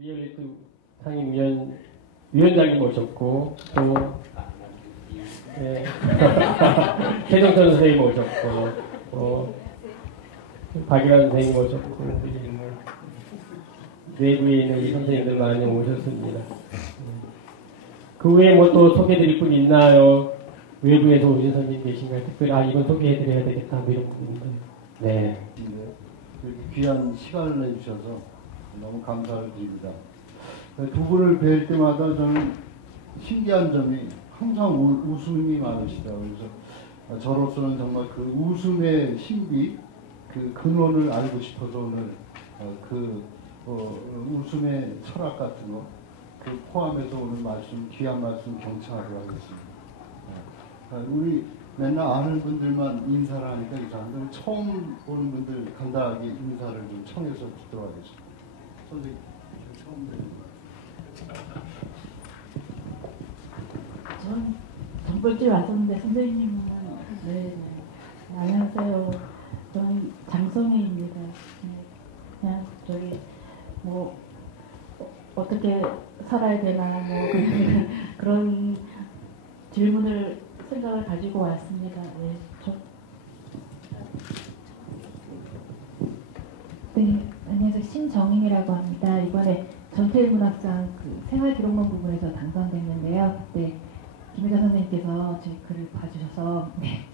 리얼리티 상임위원장님 모셨고 또 네. 최정천 선생님 모셨고 박일환 선생님 모셨고 내부에 있는 이 선생님들 많이 오셨습니다. 그 외에 뭐 또 소개해드릴 분 있나요? 외부에서 오신 선생님 계신가요? 특별히 이건 소개해드려야 되겠다 뭐 이런 분인데. 네. 귀한 시간을 내주셔서 너무 감사를 드립니다. 두 분을 뵐 때마다 저는 신기한 점이 항상 웃음이 많으시다. 그래서 저로서는 정말 그 웃음의 신비, 그 근원을 알고 싶어서 오늘 웃음의 철학 같은 거 그 포함해서 오늘 말씀, 귀한 말씀 경청하도록 하겠습니다. 우리 맨날 아는 분들만 인사를 하니까 이상한데 처음 보는 분들 간단하게 인사를 좀 청해서 듣도록 하겠습니다. 선생님, 처음 뵙는 전 전번주에 왔었는데 선생님은 네. 안녕하세요. 저는 장성혜입니다. 그냥 저기 뭐 어떻게 살아야 되나 뭐 그런 질문을 생각을 가지고 왔습니다. 네, 안녕하세요. 신정임이라고 합니다. 이번에 전태일문학상 그 생활기록문 부분에서 당선됐는데요. 그때 김혜자 선생님께서 제 글을 봐주셔서 네,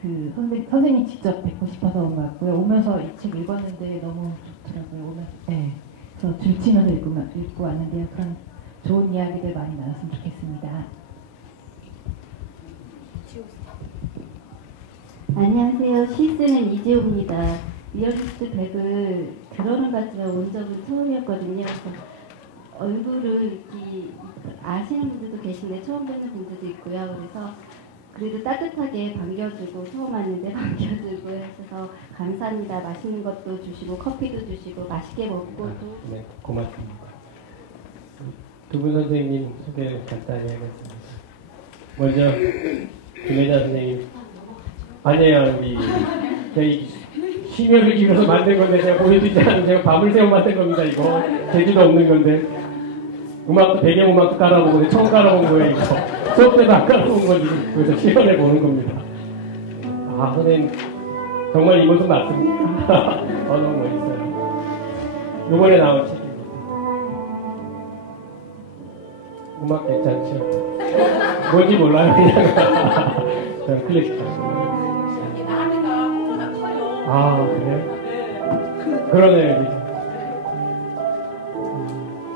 그 선생님 직접 뵙고 싶어서 온 것 같고요. 오면서 이 책 읽었는데 너무 좋더라고요. 네, 그래서 들치면서 읽고 왔는데요. 그런 좋은 이야기들 많이 나눴으면 좋겠습니다. 안녕하세요. 시쓰는 이재호입니다. 리얼리스트 100을 들어는 봤지만 온 적은 처음이었거든요. 그래서 얼굴을 이렇게 아시는 분들도 계신데 처음 뵙는 분들도 있고요. 그래서 그래도 따뜻하게 반겨주고 처음 왔는데 반겨주고 해주셔서 감사합니다. 맛있는 것도 주시고 커피도 주시고 맛있게 먹고 또 네, 고맙습니다. 두 분 선생님 소개 간단히 하겠습니다. 먼저 김혜자 선생님. 아니에요, 우리 저희 심혈을 기울여서 만든 건데 제가 보여드리지 않은 제가 밤을 새워 만든 겁니다. 이거 재주도 없는 건데 음악도 배경음악도 깔아보고 처음 깔아본 거예요. 이거 수업 때도 안 깔아본 거지. 그래서 시연해 보는 겁니다. 선생님 정말 이 모습 맞습니까? 너무 멋있어요. 이번에 나온 책입니다. 음악 괜찮죠? 뭔지 몰라요. 그냥 저는 클래식. 그래요? 그러네요.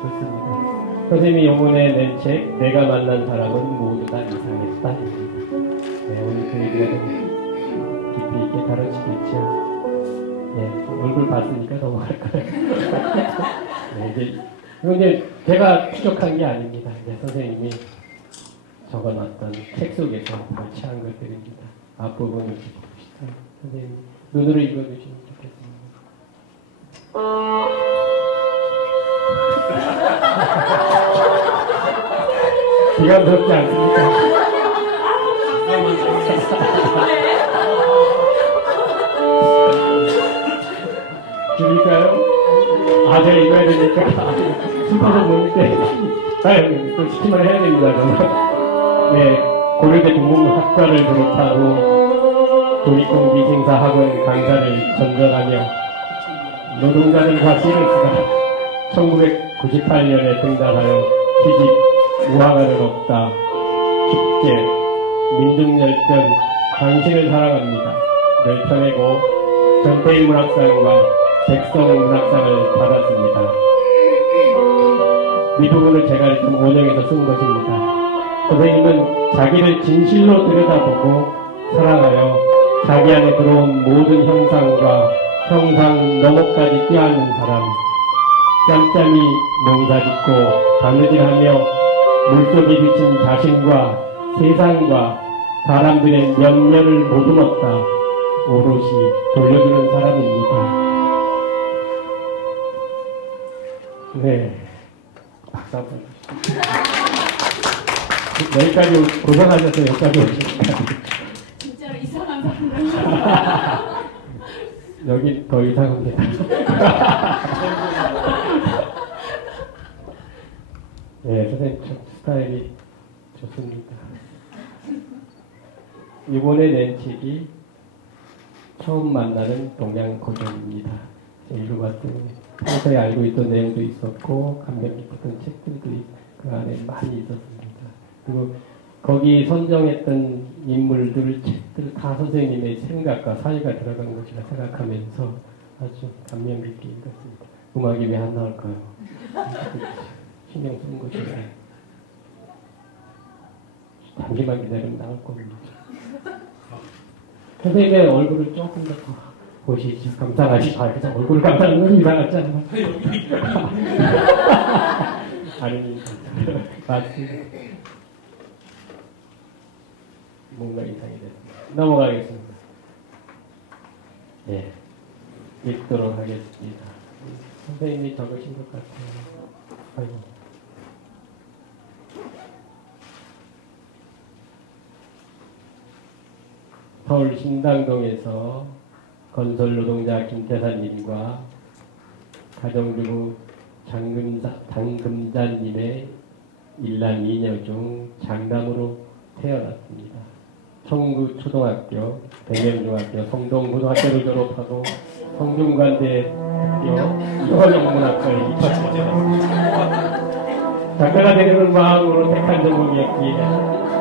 좋습니다. 선생님이 이번에 낸 책 내가 만난 사람은 모두 다 이상했다. 네, 오늘 그 얘기가 깊이 있게 다뤄지겠죠. 네, 얼굴 봤으니까 넘어갈 거예요. 네, 이건 이제 제가 추적한 게 아닙니다. 이제 선생님이 적어놨던 책 속에서 취한 것들입니다. 앞부분을 봅시다. 선생님 눈으로 읽어주시면 좋겠습니다. 비감스럽지 않습니까? 줄일까요? 제가 읽어야 되니까 순서도 모르는데 또 시키면 해야 됩니다. 저는. 네, 고려대 국문학과를 졸업하고 도립공비생사학원 강사를 전전하며 노동자들과 시를 쓰다 1998년에 등단하여 시집 우화가는 없다, 축제, 민중열전, 당신을 사랑합니다 를 펴내고 전태일문학상과 백성문학상을 받았습니다. 이 부분을 제가 좀 원형해서 쓴 것입니다. 선생님은 자기를 진실로 들여다보고 사랑하여 자기 안에 들어온 모든 형상과 형상 너머까지 껴안는 사람, 짬짬이 농사짓고 바느질하며 물속에 비친 자신과 세상과 사람들의 염려를 모두 먹다 오롯이 돌려주는 사람입니다. 네, 박수 한번 주십시오. 여기까지 고생하셔서 여기까지 오셨습니다. 진짜로 이상한 사람. 여기 더 이상합니다. 네, 선생님 참 스타일이 좋습니다. 이번에 낸 책이 처음 만나는 동양 고전입니다. 읽어봤더니 평소에 알고 있던 내용도 있었고 감명 깊었던 책들도 그 안에 많이 있었습니다. 그리고 거기 선정했던 인물들, 책들 다 선생님의 생각과 사회가 들어간 것이라 생각하면서 아주 감명 깊게 읽었습니다. 음악이 왜 안 나올까요? 신경 쓴 것인데 잠시만 기다리면 나올 겁니다. 선생님의 얼굴을 조금 더 보시죠. 감상하시죠. 얼굴 감상하는 건 이상하잖아. 아닙니다. 맞습니다. 뭔가 이상이 됐습니다. 넘어가겠습니다. 네, 읽도록 하겠습니다. 선생님이 적으신 것 같아요. 아이고. 서울 신당동에서 건설노동자 김태사님과 가정주부 장금자님의 일남 이녀 중 장남으로 태어났습니다. 청구 초등학교, 백령중학교, 성동고등학교를 졸업하고 성균관대 서울영문학과에 입학했습니다. 작가가 되려는 마음으로 택한 전공이었기에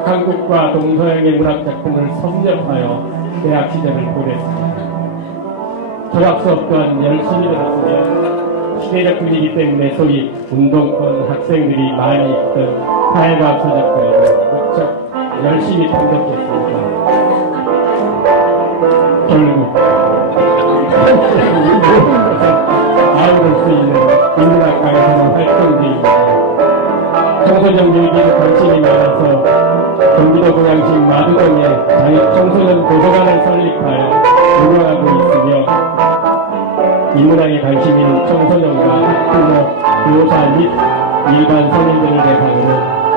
한국과 동서양의 문학작품을 섭렵하여 대학 시절을 보냈습니다. 철학 수업 또한 열심히 들었으며 시대적 분위기 때문에 소위 운동권 학생들이 많이 읽던 사회과학 서적들을 무척 열심히 탐독했습니다. 결국 아우를 수 있는 인문학과에서는 활동 중입니다. 청소년 교육에 관심이 많아서 경기도 고양시 마두동에 자유 청소년 도서관을 설립하여 운영하고 있으며 인문학에 관심 있는 청소년과 학부모, 교사 및 일반 성인들을 대상으로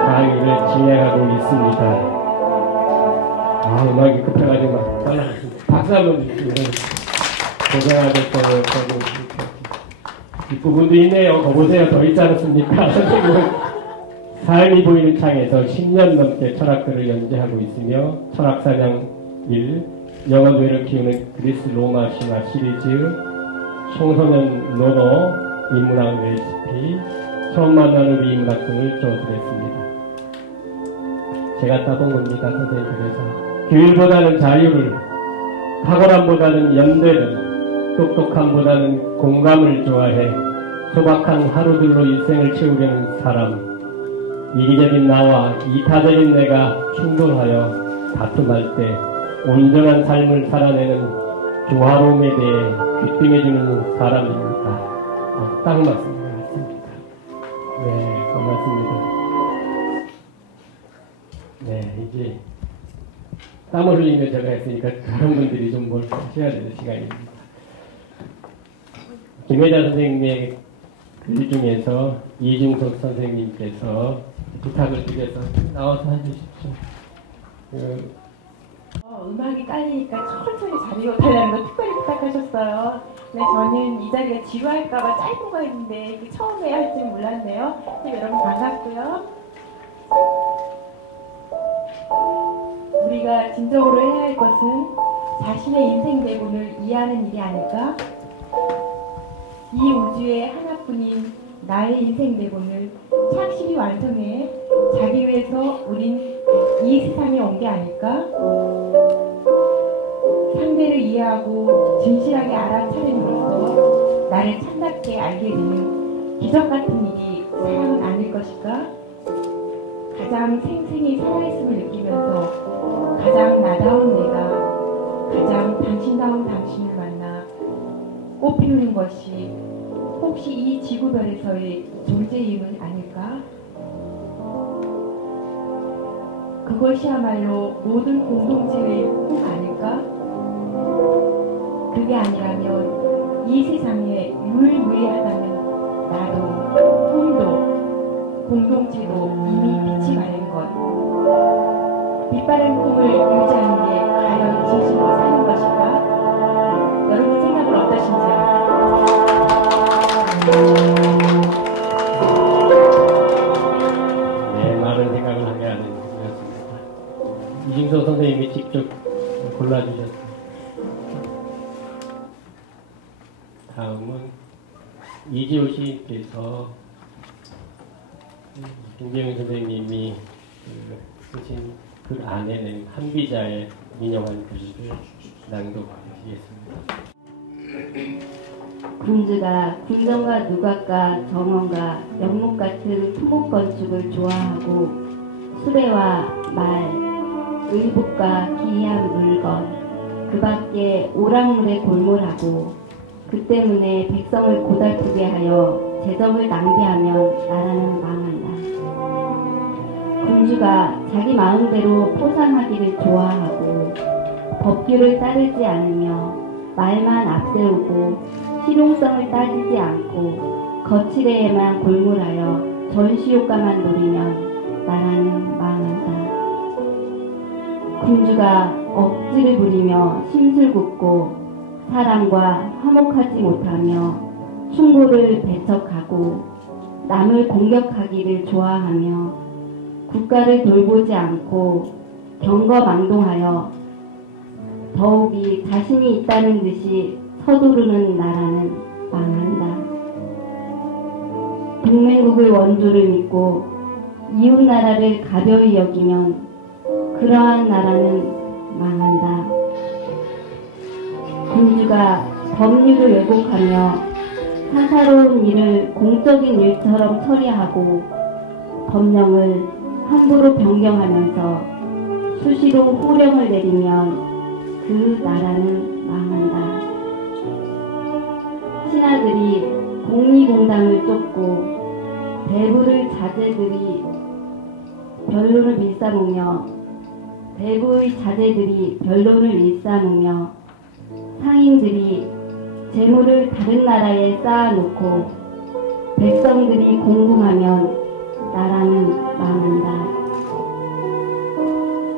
강의를 진행하고 있습니다. 음악이 급해가지고 막 빨라졌습니다. 박수 한번 주시면 고생하셨어요. 뒷부분도 있네요. 거 보세요. 더 있지 않았습니까? 선생님은 삶이 보이는 창에서 10년 넘게 철학글을 연재하고 있으며 철학사냥 1, 영혼뇌를 키우는 그리스 로마 신화 시리즈, 청소년 논어, 인문학 레시피, 처음 만나는 위인문학 등을 저술했습니다. 제가 따본 겁니다. 선생님 그래서 규율보다는 자유를, 탁월함보다는 연대를, 똑똑함보다는 공감을 좋아해 소박한 하루들로 일생을 채우려는 사람, 이기적인 나와 이타적인 내가 충돌하여 다툼할 때 온전한 삶을 살아내는 조화로움에 대해 귀띔해주는 사람입니다. 딱 맞습니다. 네, 고맙습니다. 네, 이제 땀을 흘리며 제가 했으니까 다른 분들이 좀 뭘 하셔야 되는 시간입니다. 김혜자 선생님의 글 중에서 이중석 선생님께서 부탁을 드려서 나와서 해주십시오. 음악이 깔리니까 천천히 자리 달라는 거 특별히 부탁하셨어요. 근데 저는 이 자리가 지루할까봐 짧은 거 했는데 처음에 할 줄 몰랐네요. 여러분 반갑고요. 우리가 진정으로 해야 할 것은 자신의 인생 대본을 이해하는 일이 아닐까? 이 우주의 하나뿐인 나의 인생 대본을 착실히 완성해 자기 위해서 우린 이 세상에 온 게 아닐까? 상대를 이해하고 진실하게 알아차림으로써 나를 참답게 알게 되는 기적 같은 일이 사랑은 아닐 것일까? 가장 생생히 살아있음을 느끼면서 가장 나다운 내가 가장 당신다운 당신을 만나 꽃피우는 것이 혹시 이 지구별에서의 존재임은 아닐까? 그것이야말로 모든 공동체의 꿈 아닐까? 그게 아니라면 이 세상에 유일무이하다는 나도, 꿈도, 공동체도 이미 빛이 밝은 것. 빛바랜 꿈을 유지하는 게 과연 진실로 사는 것일까? 여러분 생각은 어떠신지요? 이지호 시인께서 김경윤 선생님이 쓰신 글 안에는 한비자의 민영한 글을 낭독하시겠습니다. 군주가 궁정과 누각과 정원과 연못 같은 토목 건축을 좋아하고 수레와 말, 의복과 기이한 물건, 그 밖에 오락물에 골몰하고 그 때문에 백성을 고달프게 하여 재정을 낭비하면 나라는 망한다. 군주가 자기 마음대로 포상하기를 좋아하고 법규를 따르지 않으며 말만 앞세우고 실용성을 따지지 않고 거칠애에만 골몰하여 전시효과만 노리면 나라는 망한다. 군주가 억지를 부리며 심술궂고 사람과 화목하지 못하며 충고를 배척하고 남을 공격하기를 좋아하며 국가를 돌보지 않고 경거망동하여 더욱이 자신이 있다는 듯이 서두르는 나라는 망한다. 동맹국의 원조를 믿고 이웃나라를 가벼이 여기면 그러한 나라는 망한다. 군주가 법률을 왜곡하며 사사로운 일을 공적인 일처럼 처리하고 법령을 함부로 변경하면서 수시로 후령을 내리면 그 나라는 망한다. 신하들이 공리공당을 쫓고 대부의 자제들이 변론을 일삼으며 상인들이 재물을 다른 나라에 쌓아놓고 백성들이 공궁하면 나라는 망한다.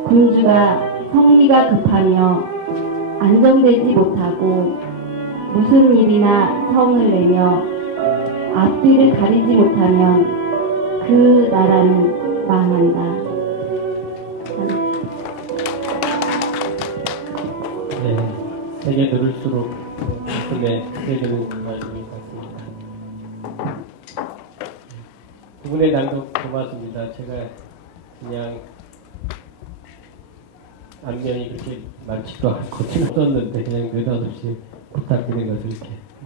군주가 성리가 급하며 안정되지 못하고 무슨 일이나 성을 내며 앞뒤를 가리지 못하면 그 나라는 망한다. 네, 세게 들을수록 가슴에 세게는 그 말씀이 같습니다. 두 분의 낭독 고맙습니다. 제가 그냥 안면이 그렇게 많지도 않고 없었는데 그냥 느닷없이 부탁드린 것을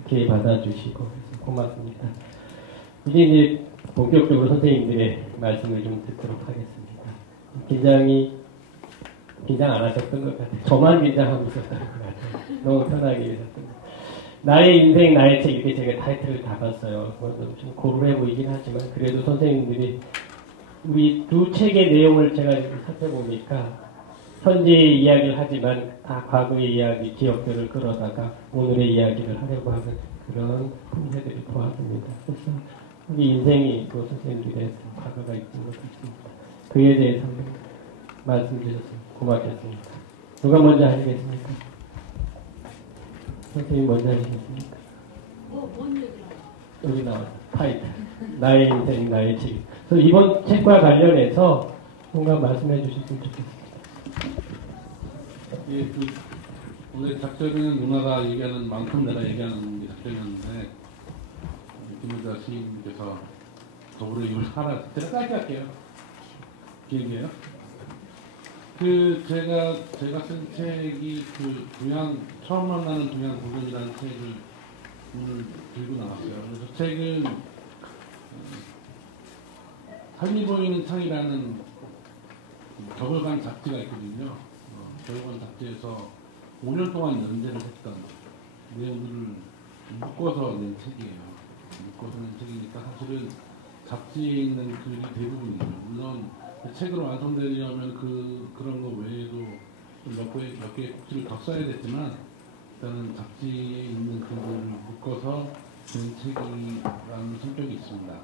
이렇게 받아주시고 고맙습니다. 이제 본격적으로 선생님들의 말씀을 좀 듣도록 하겠습니다. 긴장 안 하셨던 것 같아요. 저만 긴장하고 있었던 것 같아요. 너무 편하게 있었던 것 같아요. 나의 인생, 나의 책 이렇게 제가 타이틀을 다 봤어요. 좀 고루해 보이긴 하지만 그래도 선생님들이 우리 두 책의 내용을 제가 이렇게 살펴보니까 현재의 이야기를 하지만 다 과거의 이야기, 기억들을 끌어다가 오늘의 이야기를 하려고 하는 그런 분야들이 보았습니다. 그래서 우리 인생이 또 선생님들의 과거가 있는 것 같습니다. 그에 대해서 말씀 주셔서 고맙겠습니다. 누가 먼저 하시겠습니까? 선생님 먼저 하시겠습니까? 뭔 얘기를 여기 나와요. 타이틀. 나의 인생, 나의 책. 그래서 이번 책과 관련해서 뭔가 말씀해 주셨으면 좋겠습니다. 예, 원래 작전은 누나가 얘기하는 만큼 내가 얘기하는 게 작전이었는데 김은자 시인께서 더불어 이걸 하라. 제가 짧게 할게요. 기획이에요. 제가 쓴 책이 처음 만나는 동양 고전이라는 책을 오늘 들고 나왔어요. 그래서 책은 삶이 보이는 창이라는 저벌간 잡지가 있거든요. 저벌간 잡지에서 5년 동안 연재를 했던 내용들을 묶어서 낸 책이에요. 묶어서 낸 책이니까 사실은 잡지에 있는 글이 대부분이에요. 물론 책으로 완성되려면 그런 거 외에도 몇 개의 꼭지를 더 써야 됐지만 일단은 잡지에 있는 글들을 묶어서 된 책이라는 성격이 있습니다.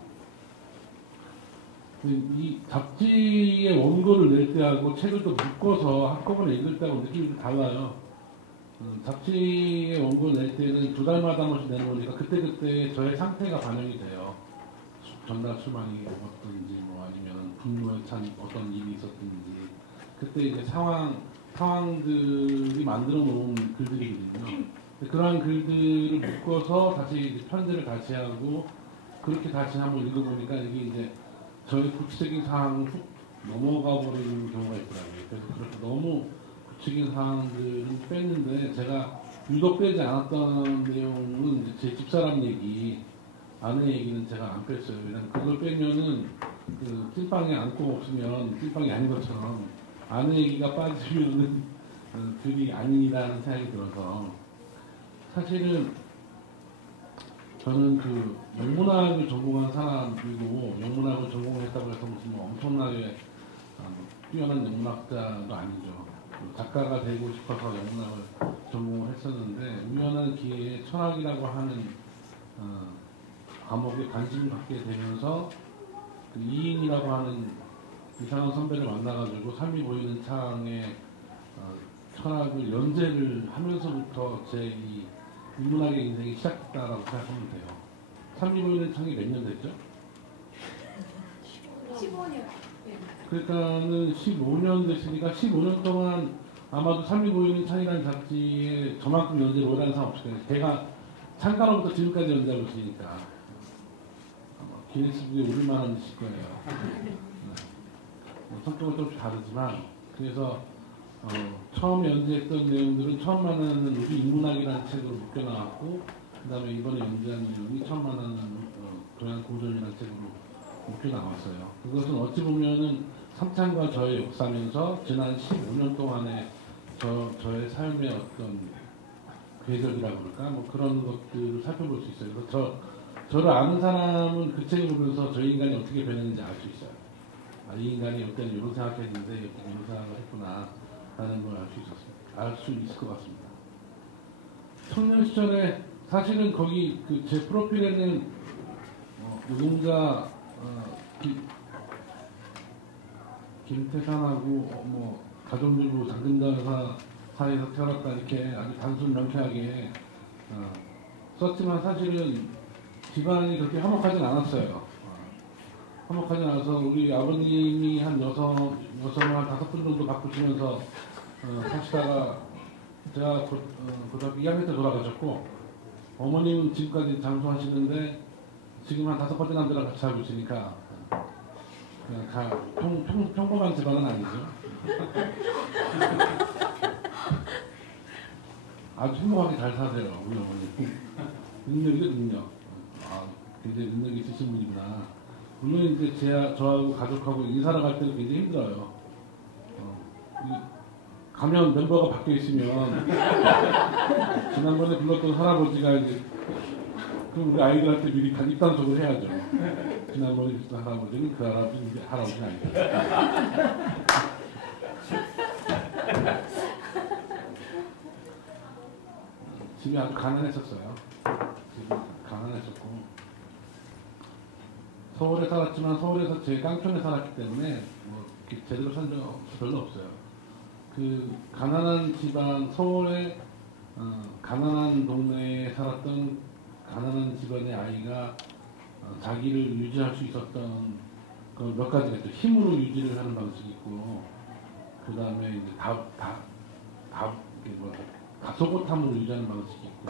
이 잡지의 원고를 낼 때하고 책을 또 묶어서 한꺼번에 읽을 때하고 느낌이 좀 달라요. 잡지의 원고를 낼 때는 2달마다 한 번씩 내는 거니까 그때그때 저의 상태가 반영이 돼요. 전날 출판이 어떤지 아니면 분노에 찬 어떤 일이 있었든지 그때 이제 상황들이 만들어 놓은 글들이거든요. 그러한 글들을 묶어서 다시 이제 편지를 다시 하고 그렇게 다시 한번 읽어보니까 이게 이제 저희 구체적인 사항을 훅 넘어가 버리는 경우가 있더라고요. 그래서 그렇게 너무 구체적인 사항들은 뺐는데 제가 유독 빼지 않았던 내용은 이제 제 집사람 얘기, 아내 얘기는 제가 안 뺐어요. 왜냐면 그걸 빼면은 그 찐빵에 안고 없으면 찐빵이 아닌 것처럼 아내 얘기가 빠지면은 글이 아니라는 생각이 들어서 사실은 저는 그 영문학을 전공한 사람이고 영문학을 전공했다고 해서 무슨 뭐 엄청나게 뛰어난 영문학자도 아니죠. 작가가 되고 싶어서 영문학을 전공을 했었는데 우연한 기회에 철학이라고 하는 과목에 관심을 갖게 되면서 그 이인이라고 하는 이상한 선배를 만나가지고 삶이 보이는 창에 철학을 연재를 하면서부터 제 이 인문학의 인생이 시작됐다라고 생각하면 돼요. 삶이 보이는 창이 몇 년 됐죠? 15년. 그러니까는 15년 됐으니까 15년 동안 아마도 삶이 보이는 창이라는 잡지에 저만큼 연재를 오래 한 사람 없을 거예요. 제가 창간호부터 지금까지 연재하고 있으니까 아마 기네스북에 오를 만한 있을 거예요. 성격은 조금씩 다르지만 그래서 처음 연재했던 내용들은 처음 만나는 우리 인문학이라는 책으로 묶여나왔고 그 다음에 이번에 연재한 내용이 처음 만나는 동양 고전이라는 책으로 묶여나왔어요. 그것은 어찌 보면은 삼창과 저의 역사면서 지난 15년 동안의 저의 삶의 어떤 궤적이라고 그럴까? 뭐 그런 것들을 살펴볼 수 있어요. 그래서 저를 아는 사람은 그 책을 보면서 저 인간이 어떻게 변했는지 알 수 있어요. 아, 이 인간이 이때는 이런 생각했는데 이렇게 이런 생각을 했구나 라는 걸 알 수 있었습니다. 알 수 있을 것 같습니다. 청년 시절에 사실은 거기 그 제 프로필에는 노동자 김태산하고 뭐 가정주부 장근자사 사이에서 태어났다 이렇게 아주 단순 명쾌하게 썼지만 사실은 집안이 그렇게 화목하진 않았어요. 화목하지 않아서 우리 아버님이 한 여성을 한 5분 정도 바꾸시면서 사시다가 제가 고등학교 2학년 때 돌아가셨고 어머님은 지금까지 장수하시는데 지금 한 5번째 남자랑 같이 살고 있으니까 그냥 평범한 집안은 아니죠. 아주 행복하게 잘 사세요 우리 어머니. 능력이죠 능력. 굉장히 능력이 있으신 분이구나. 물론 이제 저하고 가족하고 인사를 갈 때는 굉장히 힘들어요. 가면 멤버가 바뀌어 있으면 지난번에 불렀던 할아버지가 이제 그럼 우리 아이들한테 미리 입단속을 해야죠. 지난번에 불렀던 할아버지는 그 할아버지는 아니다. 집이 아주 가난했었어요. 집이 가난했었고 서울에 살았지만 서울에서 제 깡촌에 살았기 때문에 뭐 제대로 산 적 별로 없어요. 그 가난한 집안 서울에 가난한 동네에 살았던 가난한 집안의 아이가 자기를 유지할 수 있었던 그 몇 가지가 있죠. 힘으로 유지를 하는 방식이 있고 그 다음에 이제 속옷함으로 유지하는 방식이 있고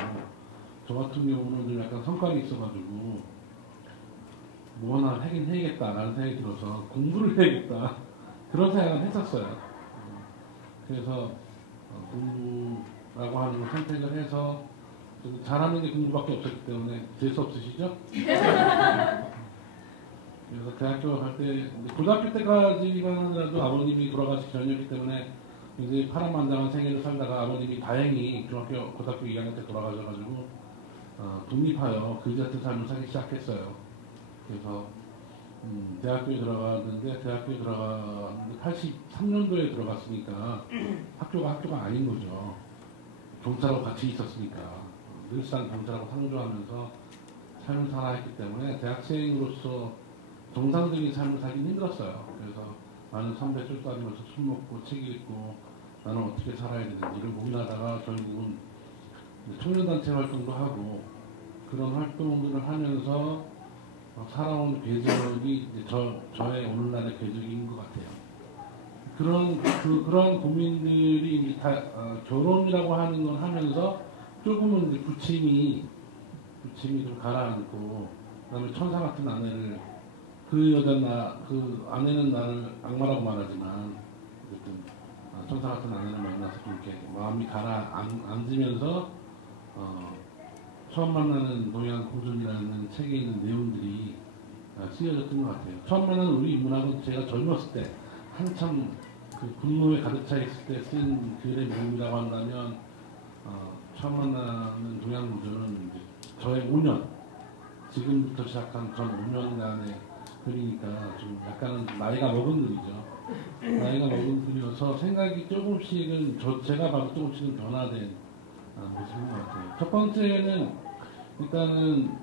저 같은 경우는 약간 성깔이 있어가지고 뭐 하나 하긴 해야겠다라는 생각이 들어서 공부를 해야겠다 그런 생각을 했었어요. 그래서 공부라고 하는 걸 선택을 해서 잘하는 게 공부밖에 없었기 때문에 재수 없으시죠? 그래서 대학교 갈 때 고등학교 때까지만이라도 아버님이 돌아가시기 전이었기 때문에 굉장히 파란만장한 생애를 살다가 아버님이 다행히 고등학교 2학년 때 돌아가셔가지고 독립하여 그지 같은 삶을 살기 시작했어요. 그래서 대학교에 들어갔는데 83년도에 들어갔으니까 학교가 아닌 거죠. 경찰하고 같이 있었으니까 늘상 경찰하고 상조하면서 삶을 살아야 했기 때문에 대학생으로서 정상적인 삶을 살기 힘들었어요. 그래서 많은 선배 쫓아다니면서 술 먹고 책 읽고 나는 어떻게 살아야 되는지를 고민하다가 결국은 청년단체 활동도 하고 그런 활동들을 하면서 살아온 궤적이 저의 오늘날의 궤적인 것 같아요. 그런 고민들이 다 결혼이라고 하는 걸 하면서 조금은 이제 부침이 좀 가라앉고, 그다음에 천사 같은 아내를, 그 아내는 나를 악마라고 말하지만 어쨌든 천사 같은 아내를 만나서 좀 이렇게 마음이 가라앉으면서 처음 만나는 동양 고전이라는 책에 있는 내용들이 쓰여졌던 것 같아요. 처음 만나는 우리 인문학은 제가 젊었을 때 한참 그 분노에 가득 차 있을 때 쓴 글의 내용이라고 한다면 처음 만나는 동양 고전은 이제 저의 5년, 지금부터 시작한 전 5년간의 글이니까 좀 약간은 나이가 먹은 글이죠. 나이가 먹은 글이어서 생각이 조금씩은 제가 봐도 조금씩은 변화된 모습인 것 같아요. 첫 번째는 일단은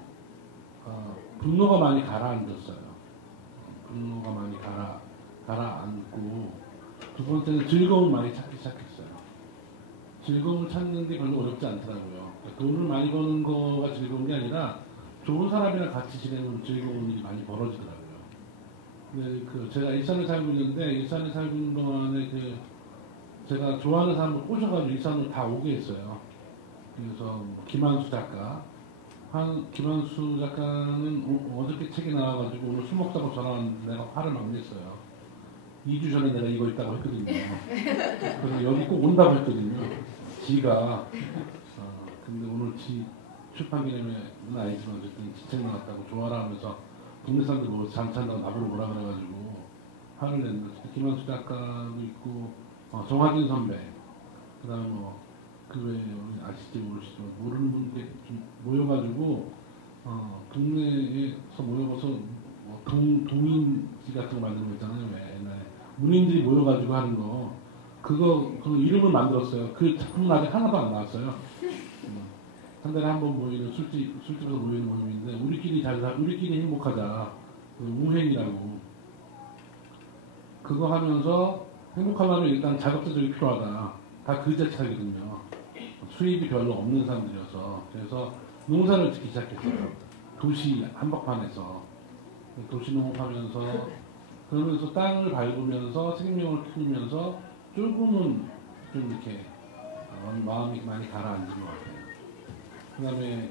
분노가 많이 가라앉았어요. 분노가 많이 가라앉고, 두 번째는 즐거움을 많이 찾기 시작했어요. 즐거움을 찾는 게 별로 어렵지 않더라고요. 그러니까 돈을 많이 버는 거가 즐거운 게 아니라 좋은 사람이랑 같이 지내면 즐거운 일이 많이 벌어지더라고요. 근데 제가 일산에 살고 있는데, 일산에 살고 있는 동안에 제가 좋아하는 사람을 꼬셔가지고 일산을 다 오게 했어요. 그래서 김한수 작가, 김한수 작가는 어저께 책이 나와가지고 오늘 술 먹자고 전화 왔는데 내가 화를 막 냈어요. 2주 전에 내가 이거 있다고 했거든요. 그래서 여기 꼭 온다고 했거든요. 지가. 근데 오늘 지 출판 기념회는 아니지만 어쨌든 지책 나왔다고 좋아라 하면서 동네 사람들 뭐 잠찬다고 나보고 뭐라 그래가지고 화를 냈는데, 김한수 작가도 있고 정하진 선배, 그 다음에 그 외에 아실지 모르시지만 모르는 분들이 좀 모여가지고 동네에서 모여서 동인지 같은 거 만드는 거 있잖아요. 왜 옛날에 문인들이 모여가지고 하는 거, 그 이름을 만들었어요. 그 작품은 아직 하나도 안 나왔어요. 한 달에 한 번 모이는 술집에서 모이는 모임인데, 우리끼리 행복하자, 우행이라고. 그거 하면서 행복하려면 일단 자급자족이 필요하다. 다 그 자체거든요. 수입이 별로 없는 사람들이어서. 그래서 농사를 짓기 시작했어요. 도시 한복판에서. 도시농업하면서, 그러면서 땅을 밟으면서 생명을 키우면서 조금은 좀 이렇게 마음이 많이 가라앉은 것 같아요. 그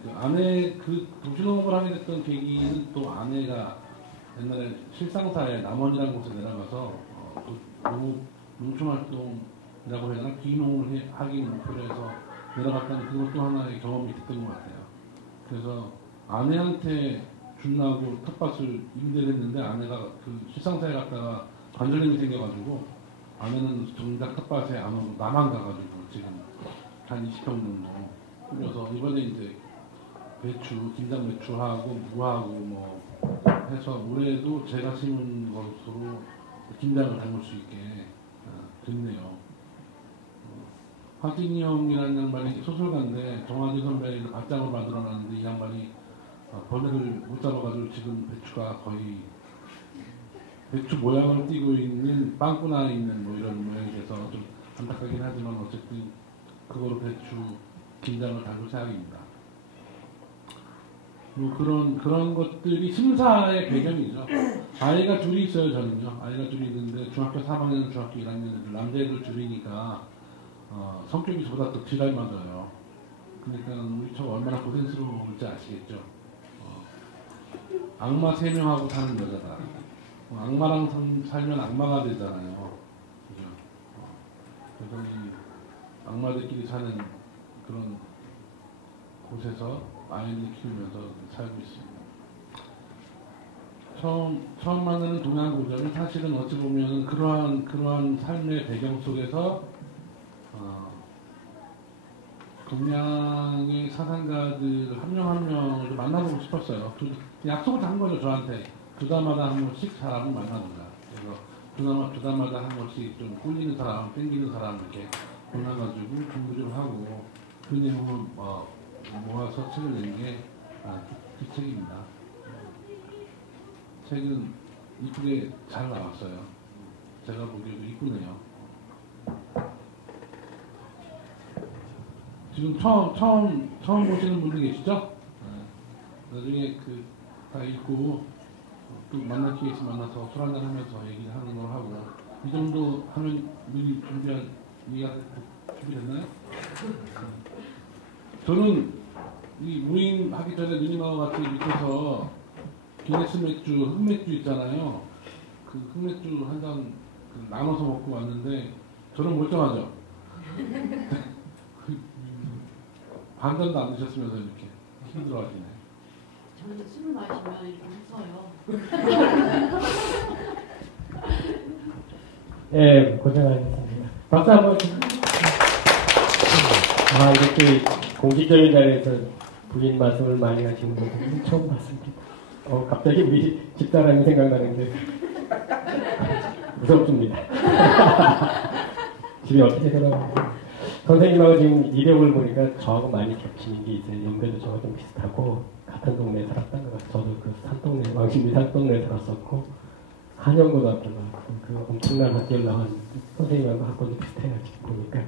다음에 도시농업을 하게 됐던 계기는 또 아내가 옛날에 실상사에 남원이라는 곳에 내려가서 농촌활동이라고 해야 되나, 비농을 하기 목표로 해서 내려갔다는 그것도 하나의 경험이 됐던 것 같아요. 그래서 아내한테 준다고 텃밭을 임대를 했는데, 아내가 그 실상사에 갔다가 관절염이 생겨가지고 아내는 정작 텃밭에 안 오고 나만 가가지고 지금 한 20평 정도 꾸려서, 이번에 이제 김장 배추하고 무하고 뭐 해서 올해도 제가 심은 것으로 김장을 담을 수 있게 됐네요. 화진이 형이라는 양반이 소설가인데 정화진 선배를 bad장으로 만들어놨는데, 이 양반이 번외를 못 잡아가지고 지금 배추가 거의 배추 모양을 띠고 있는 빵꾸나 있는 뭐 이런 모양이 돼서 좀 안타깝긴 하지만 어쨌든 그거로 배추 김장을 담글 생각입니다. 뭐 그런 것들이 심사의 배경이죠. 아이가 둘이 있어요. 저는요. 아이가 둘이 있는데 중학교 3학년, 중학교 1학년 남자애들 둘이니까 성격이 저보다 더 지랄 맞아요. 그러니까 우리 저 얼마나 고생스러운지 아시겠죠. 악마 3명하고 사는 여자다. 악마랑 살면 악마가 되잖아요. 그죠? 그래서 이 악마들끼리 사는 그런 곳에서 아이를 키우면서 살고 있습니다. 처음 만나는 동양 고전은 사실은 어찌 보면 그러한 삶의 배경 속에서 동양의 사상가들 한 명 한 명을 만나보고 싶었어요. 약속을 한 거죠. 저한테 두 달마다 한 번씩 사람을 만나보자. 그래서 두 달마다 한 번씩 좀 꿀리는 사람, 땡기는 사람 이렇게 골라가지고 공부 좀 하고 그 내용을 모아서 책을 낸 게 그 책입니다. 책은 이쁘게 잘 나왔어요. 제가 보기에도 이쁘네요. 지금 처음 보시는 분들 계시죠? 나중에 다 읽고 또 만날 기회 있으면 만나서 술 한잔 하면서 얘기를 하는 걸 하고, 이 정도 하면 미리 준비가 준비됐나요? 저는 이 무인하기 전에 누님하고 같이 밑에서 기네스 맥주, 흑맥주 있잖아요. 그 흑맥주 한 잔 나눠서 먹고 왔는데 저는 멀쩡하죠. 반 잔도 안 드셨으면서 이렇게 힘들어하시네. 저는 술을 마시면 이렇게 웃어요. 예, 고생하셨습니다. 박수 한번. 이렇게 공식적인 자리에서 부인 말씀을 많이 하시는 거 처음 봤습니다. 갑자기 우리 집사람이 생각나는데 무섭습니다. 집이 어떻게 돌아가요? 선생님하고 지금 이력을 보니까 저하고 많이 겹치는 게 있어요. 연배도 저하고 좀 비슷하고 같은 동네에 살았던 것 같아요. 저도 그 산동네, 왕십리 산동네에 살았었고 한영고등학교 나왔고 그 엄청난 학교를 나온 선생님하고 학교도 비슷해요. 지금 보니까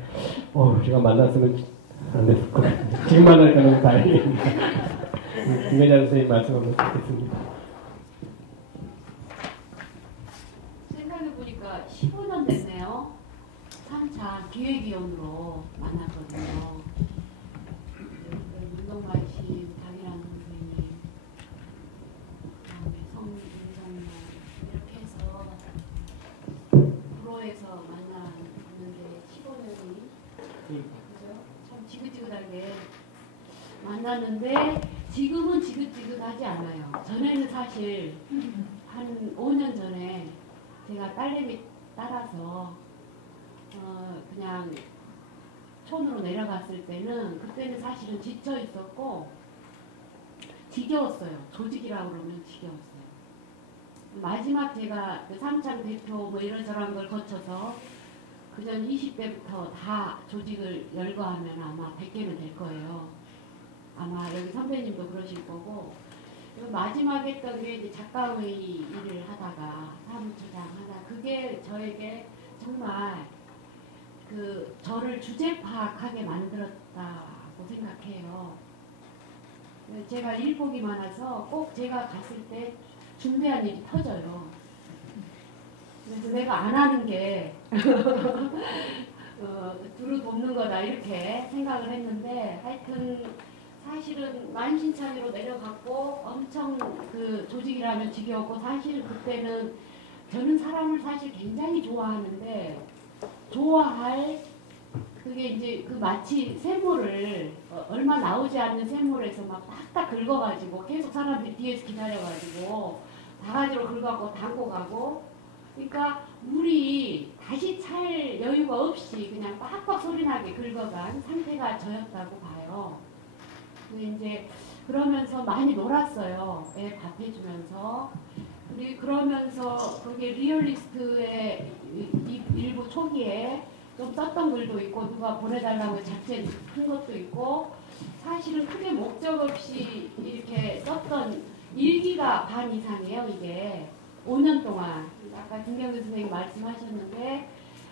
제가 만났으면 안 됐을 것 같은데 지금 만나니까 너무 다행입니다. 김혜자 선생님 말씀 한번 듣겠습니다. 생각해보니까 15년 됐네요. 3차 기획위원으로 만났거든요. 운동마이신 박일환 선생님, 그다음에 성윤정님 이렇게 해서 프로에서 만났는데 15년이 그죠? 참 지긋지긋하게 만났는데 지금은 지긋지긋하지 않아요. 전에는 사실 한 5년 전에 제가 딸내미 따라서 그냥 촌으로 내려갔을 때는 그때는 사실은 지쳐 있었고 지겨웠어요. 조직이라고 그러면 지겨웠어요. 마지막 제가 그 삼창 대표 뭐 이런저런 걸 거쳐서 그전 20대부터 다 조직을 열거하면 아마 100개는 될 거예요. 아마 여기 선배님도 그러실 거고 마지막 했던 게 이제 작가회의 일을 하다가 사무처장 하다 그게 저에게 정말 그 저를 주제 파악하게 만들었다고 생각해요. 제가 일복이 많아서 꼭 제가 갔을 때 중대한 일이 터져요. 그래서 내가 안 하는 게 두루 돕는 거다 이렇게 생각을 했는데 하여튼 사실은 만신창이로 내려갔고 엄청 그 조직이라면 지겨웠고 사실 그때는 저는 사람을 사실 굉장히 좋아하는데 좋아할 그게 이제 그 마치 샘물을 얼마 나오지 않는 샘물에서 막 딱딱 긁어가지고 계속 사람들이 뒤에서 기다려가지고 바가지로 긁어갖고 담고 가고 그러니까 물이 다시 찰 여유가 없이 그냥 빡빡 소리나게 긁어간 상태가 저였다고 봐요. 근데 이제 그러면서 많이 놀았어요. 애 밥 해주면서. 그러면서 그게 리얼리스트의 일부 초기에 좀 썼던 글도 있고 누가 보내달라고 작전 큰 것도 있고 사실은 크게 목적 없이 이렇게 썼던 일기가 반 이상이에요. 이게 5년 동안 아까 김경근 선생님 말씀하셨는데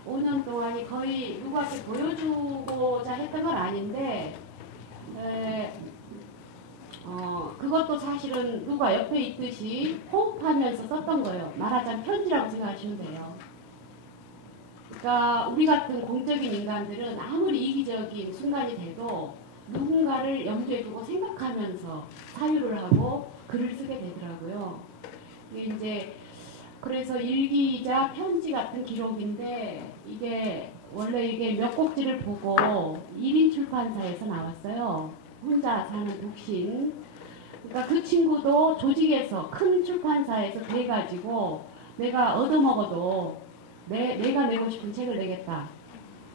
5년 동안이 거의 누구한테 보여주고자 했던 건 아닌데 그것도 사실은 누가 옆에 있듯이 호흡하면서 썼던 거예요. 말하자면 편지라고 생각하시면 돼요. 그러니까 우리 같은 공적인 인간들은 아무리 이기적인 순간이 돼도 누군가를 염두에 두고 생각하면서 사유를 하고 글을 쓰게 되더라고요. 이게 이제 그래서 일기이자 편지 같은 기록인데 이게 원래 이게 몇 곡지를 보고 1인 출판사에서 나왔어요. 혼자 사는 독신. 그러니까 그 친구도 조직에서 큰 출판사에서 돼가지고 내가 얻어먹어도 내가 내고 싶은 책을 내겠다.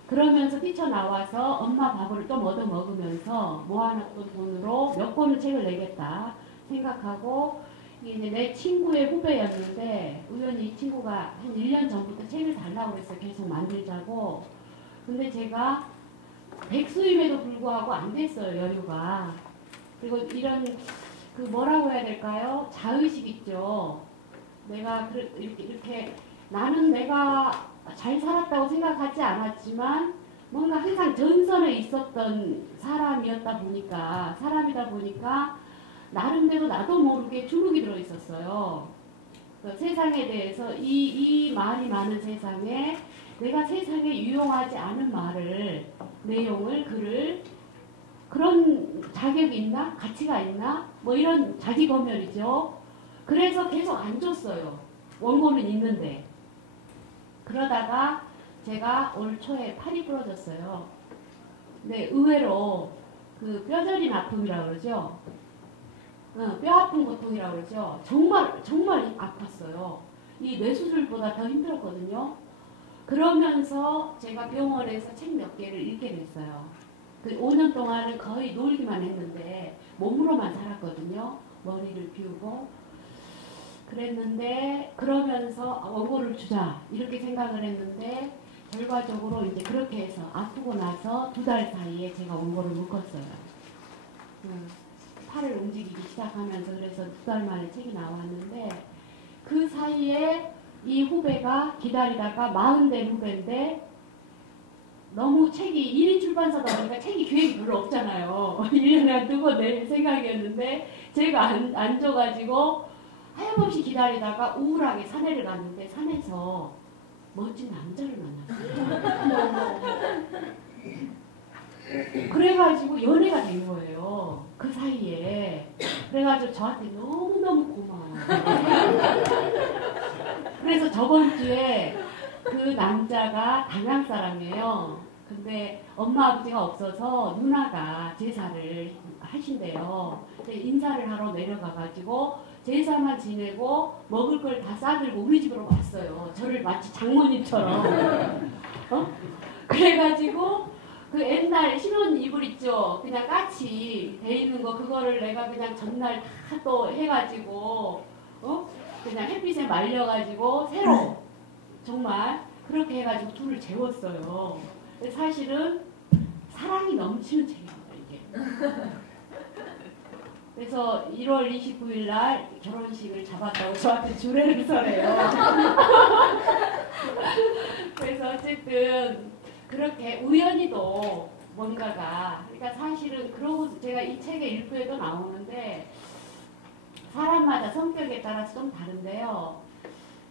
그러면서 뛰쳐나와서 엄마 밥을 좀 얻어먹으면서 모아놨던 돈으로 몇 권의 책을 내겠다 생각하고 이게 이제 내 친구의 후배였는데 우연히 이 친구가 한 1년 전부터 책을 달라고 그랬어요. 계속 만들자고. 근데 제가 백수임에도 불구하고 안 됐어요. 여유가. 그리고 이런 그 뭐라고 해야 될까요? 자의식 있죠. 내가 이렇게 나는 내가 잘 살았다고 생각하지 않았지만 뭔가 항상 전선에 있었던 사람이다 보니까 나름대로 나도 모르게 주눅이 들어 있었어요. 그 세상에 대해서 이 말이 많은 세상에 내가 세상에 유용하지 않은 말을 내용을 글을 그런 자격이 있나? 가치가 있나? 뭐 이런 자기 검열이죠. 그래서 계속 안 줬어요. 원고는 있는데. 그러다가 제가 올 초에 팔이 부러졌어요. 근데 의외로 그 뼈저림 아픔이라고 그러죠. 뼈 아픈 고통이라고 그러죠. 정말 정말 아팠어요. 이 뇌수술보다 더 힘들었거든요. 그러면서 제가 병원에서 책 몇 개를 읽게 됐어요. 그 5년 동안은 거의 놀기만 했는데 몸으로만 살았거든요. 머리를 비우고 그랬는데 그러면서 원고를 주자 이렇게 생각을 했는데 결과적으로 이제 그렇게 해서 아프고 나서 2달 사이에 제가 원고를 묶었어요. 팔을 움직이기 시작하면서 그래서 2달 만에 책이 나왔는데 그 사이에 이 후배가 기다리다가 40된 후배인데 너무 책이 1인 출판사다 보니까 책이 계획이 별로 없잖아요. 1년에 한 2번 낼 생각이었는데 제가 안 줘가지고 하염없이 기다리다가 우울하게 산에를 갔는데 산에서 멋진 남자를 만났어요. 그래가지고 연애가 된 거예요. 그 사이에. 그래가지고 저한테 너무너무 고마워요. 그래서 저번 주에 그 남자가 담양 사람이에요. 근데 엄마 아버지가 없어서 누나가 제사를 하신대요. 근데 인사를 하러 내려가가지고 제사만 지내고 먹을 걸 다 싸들고 우리 집으로 왔어요. 저를 마치 장모님처럼. 그래가지고 그 옛날 신혼 이불 있죠. 그냥 까치 돼 있는 거 그거를 내가 그냥 전날 다 또 해가지고 그냥 햇빛에 말려가지고 새로 정말 그렇게 해가지고 둘을 재웠어요. 사실은 사랑이 넘치는 책입니다 이게. 그래서 1월 29일 날 결혼식을 잡았다고 저한테 주례를 서래요. 그래서 어쨌든 그렇게 우연히도 뭔가가 그러니까 사실은 그러고 제가 이 책의 일부에도 나오는데 사람마다 성격에 따라서 좀 다른데요.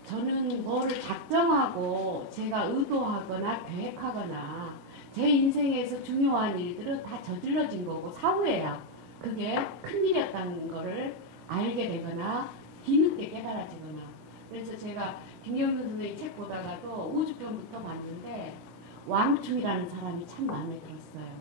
저는 뭐를 작정하고 제가 의도하거나 계획하거나 제 인생에서 중요한 일들은 다 저질러진 거고 사후에야 그게 큰일이었다는 거를 알게 되거나 뒤늦게 깨달아지거나 그래서 제가 김경준 선생님 책 보다가도 우주편부터 봤는데 왕충이라는 사람이 참 마음에 들었어요.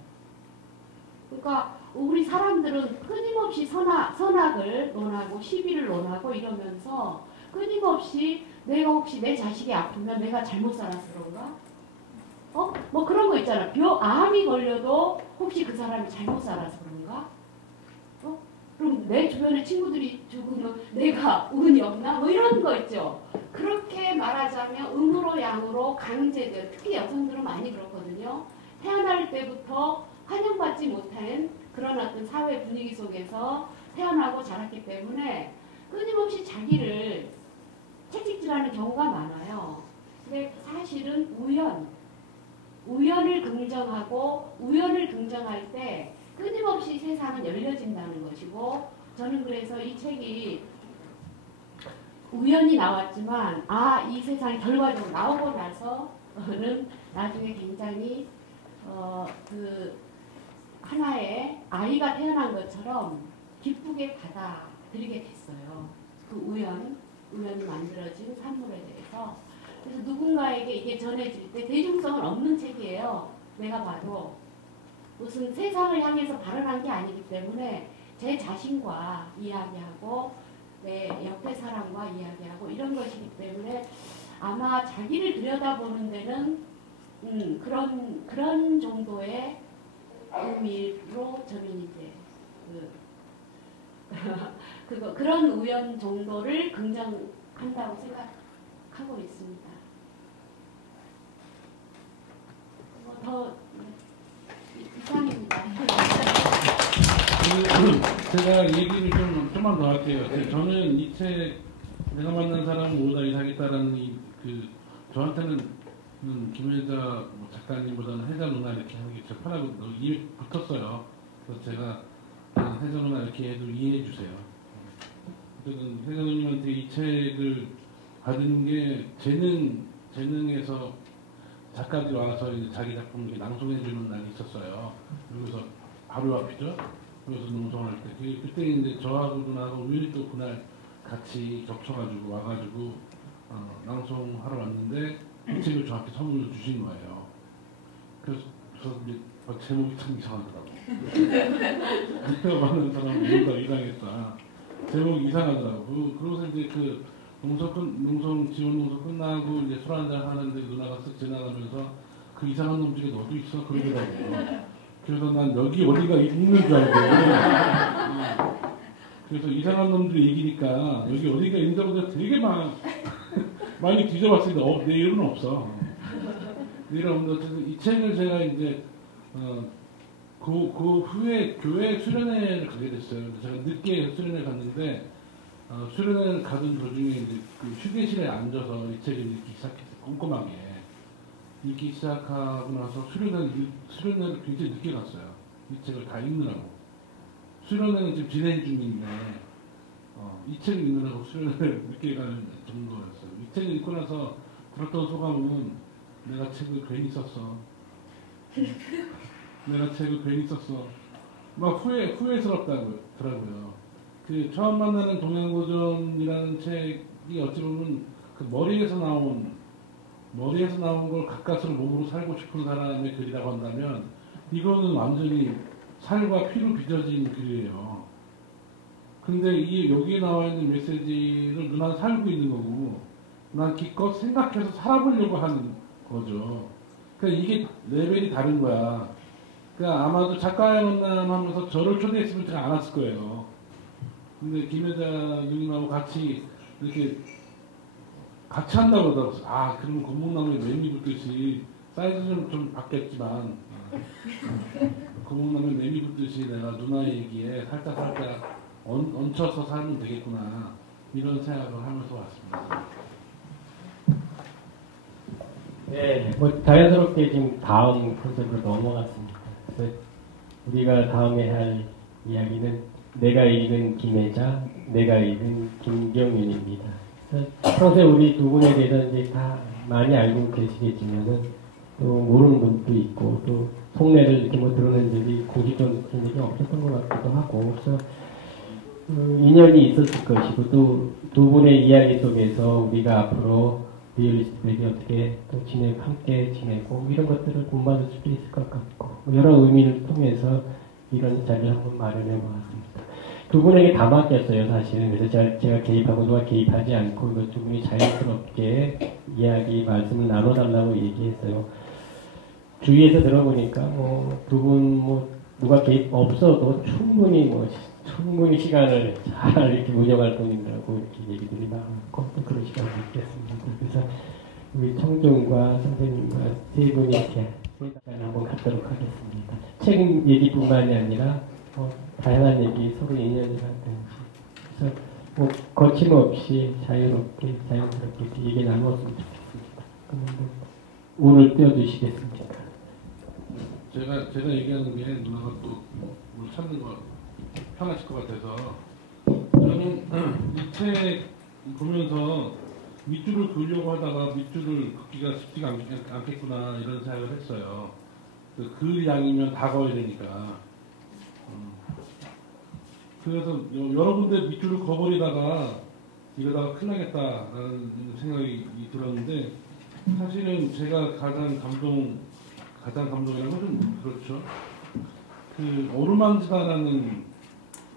그러니까 우리 사람들은 끊임없이 선악을 논하고 시비를 논하고 이러면서 끊임없이 내가 혹시 내 자식이 아프면 내가 잘못 살아서 그런가? 뭐 그런 거 있잖아. 암이 걸려도 혹시 그 사람이 잘못 살아서 그런가? 그럼 내 주변에 친구들이 죽으면 내가 운이 없나? 뭐 이런 거 있죠. 그렇게 말하자면 음으로 양으로 강제된 특히 여성들은 많이 그렇거든요. 태어날 때부터 환영받지 못한 그런 어떤 사회 분위기 속에서 태어나고 자랐기 때문에 끊임없이 자기를 채찍질하는 경우가 많아요. 근데 사실은 우연을 긍정하고 우연을 긍정할 때 끊임없이 세상은 열려진다는 것이고 저는 그래서 이 책이 우연히 나왔지만 이 세상이 결과적으로 나오고 나서는 나중에 굉장히 그 하나의 아이가 태어난 것처럼 기쁘게 받아들이게 됐어요. 그 우연히 만들어진 산물에 대해서. 그래서 누군가에게 이게 전해질 때 대중성은 없는 책이에요. 내가 봐도. 무슨 세상을 향해서 발언한 게 아니기 때문에 제 자신과 이야기하고 내 옆에 사람과 이야기하고 이런 것이기 때문에 아마 자기를 들여다보는 데는 그런 정도의 의미로 저는 이제 그런 우연 정도를 긍정한다고 생각하고 있습니다. 더 이상입니다. 제가 얘기를 좀만 더 할게요. 저는 이 책 내가 만난 사람은 오다이 사겠다라는 저한테는 김혜자 작가님보다는 혜자 누나 이렇게 하는 게 제일 편하고 이해 붙었어요. 그래서 제가 혜자 누나 이렇게 해도 이해해 주세요. 어쨌든 혜자 누님한테 이 책을 받은 게 재능에서 작가들이 와서 이제 자기 작품 낭송해 주는 날이 있었어요. 그래서 바로 앞이죠. 그래서 농성할 때 그때 이제 저하고 누나하고 우연히 또 그날 같이 겹쳐가지고 와가지고 낭송하러 왔는데 이 책을 저한테 선물로 주신 거예요. 그래서 이제 제목이 참 이상하더라고. 내가 만난 사람은 뭔가 이상했다. 제목이 이상하더라고. 그러고서 이제 그 농성 지원 농성 끝나고 이제 술 한잔 하는데 누나가 쓱 지나가면서 그 이상한 놈 중에 너도 있어 그러더라고요. 그래서 난 여기 어디가 있는 줄 알고. 그래서 이상한 놈들이 얘기니까 여기 어디가 있는 줄 알고 되게 많이 뒤져봤습니다. 내 이름은 없어. 내 이름 없는데 이 책을 제가 이제 그 후에 교회 수련회를 가게 됐어요. 제가 늦게 수련회 갔는데 수련회를 가던 도중에 이제 그 휴게실에 앉아서 이 책을 읽기 시작했어요. 꼼꼼하게 읽기 시작하고 나서 수련회를 굉장히 늦게 갔어요. 이 책을 다 읽느라고. 수련회는 지금 진행 중인데 이 책을 읽느라고 수련회를 늦게 가는 정도였어요. 이 책을 읽고 나서 들었던 소감은 내가 책을 괜히 썼어. 내가 책을 괜히 썼어. 막 후회스럽더라고요. 그 처음 만나는 동양고전이라는 책이 어찌 보면 그 머리에서 나온 걸 가까스로 몸으로 살고 싶은 사람의 글이라고 한다면 이거는 완전히 살과 피로 빚어진 글이에요. 근데 여기에 나와 있는 메시지를 누나는 살고 있는 거고 난 기껏 생각해서 살아보려고 하는 거죠. 그러니까 이게 레벨이 다른 거야. 그러니까 아마도 작가의 만남 하면서 저를 초대했으면 제가 안 왔을 거예요. 근데 김혜자 누님하고 같이 이렇게 같이 한다고 그러더라고요. 그러면 고목나무에 매미 붙듯이 사이즈는 좀 바뀌었지만 고목나무에 매미 붙듯이 내가 누나 얘기에 살짝 얹혀서 살면 되겠구나 이런 생각을 하면서 왔습니다. 네, 자연스럽게 지금 다음 컨셉으로 넘어갔습니다. 그래서 우리가 다음에 할 이야기는 내가 읽은 김혜자, 내가 읽은 김경윤입니다. 평소에 우리 두 분에 대해서 이제 다 많이 알고 계시겠지만은 또 모르는 분도 있고 또 속내를 이렇게 드러낸 적이 공식적인 적이 없었던 것 같기도 하고 그래서 인연이 있었을 것이고 또 두 분의 이야기 속에서 우리가 앞으로 리얼리스트들이 어떻게 또 함께 지내고 이런 것들을 본받을 수도 있을 것 같고 여러 의미를 통해서 이런 자리를 한번 마련해 보았습니다. 두 분에게 다 맡겼어요, 사실은. 그래서 제가 개입하고 누가 개입하지 않고 이것 두 분이 자연스럽게 말씀을 나눠달라고 얘기했어요. 주위에서 들어보니까 두 분 누가 개입 없어도 충분히 시간을 잘 이렇게 운영할 분이라고 이렇게 얘기들이 나왔고 또 그런 시간을 갖겠습니다. 그래서 우리 청중과 선생님과 세 분이 이렇게 한번 갖도록 하겠습니다. 책 얘기뿐만이 아니라 다양한 얘기 서로 인연을 하든지 그래서 거침없이 자유스럽게 얘기 나눴으면 좋겠습니다. 그러면 오늘 띄워주시겠습니까? 제가 얘기하는 게 누나가 또 뭘 찾는 거 편하실 것 같아서 저는 이 책 보면서 밑줄을 그으려고 하다가 밑줄을 긋기가 쉽지가 않겠구나 이런 생각을 했어요. 그 양이면 다 그어야 되니까. 그래서 여러 군데 밑줄을 그어버리다가 이러다가 큰일 나겠다라는 생각이 들었는데 사실은 제가 가장 감동이라는 건 좀 그렇죠. 그 어루만지다라는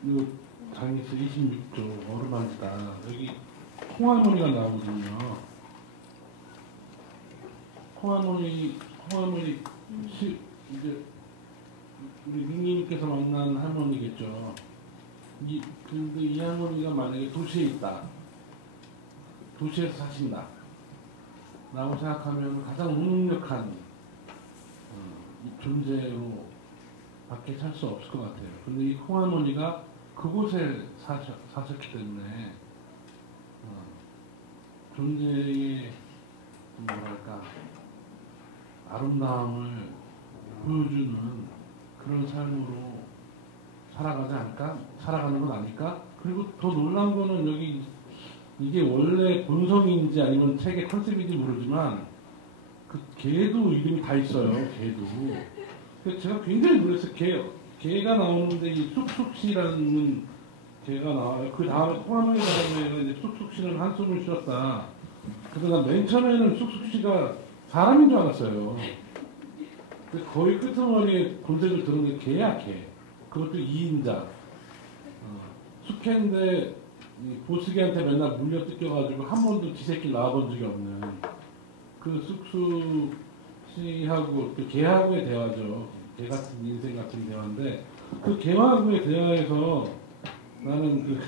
이 장에서 26조 어루만지다 여기 콩할머니가 나오거든요. 콩할머니 이제 우리 민기님께서 만난 할머니겠죠. 근데 이 할머니가 만약에 도시에 있다, 도시에서 사신다 라고 생각하면 가장 무능력한 존재로 밖에 살 수 없을 것 같아요. 근데 이 콩할머니가 그곳에 사셨기 때문에 존재의 아름다움을 보여주는 그런 삶으로 살아가는 건 아닐까? 그리고 더 놀라운 거는 여기 이게 원래 본성인지 아니면 책의 컨셉인지 모르지만 그 개도 이름이 다 있어요. 개도. 그래서 제가 굉장히 놀랐어요. 개가 나오는데 이 쑥쑥씨라는 개가 나와요. 그 다음에 포함하게 되면 이제 쑥쑥씨는 한숨을 쉬었다. 그래서 난 맨 처음에는 쑥쑥씨가 사람인 줄 알았어요. 근데 거의 끄트머리에 본색을 들은 게 개야, 개. 그것도 2인자. 숙회인데 보스기한테 맨날 물려 뜯겨가지고 한 번도 지 새끼 낳아본 적이 없는 그 쑥쑥씨하고 그 개하고의 대화죠. 개 같은 인생 같은 대화인데 그 개하고의 대화에서 나는 그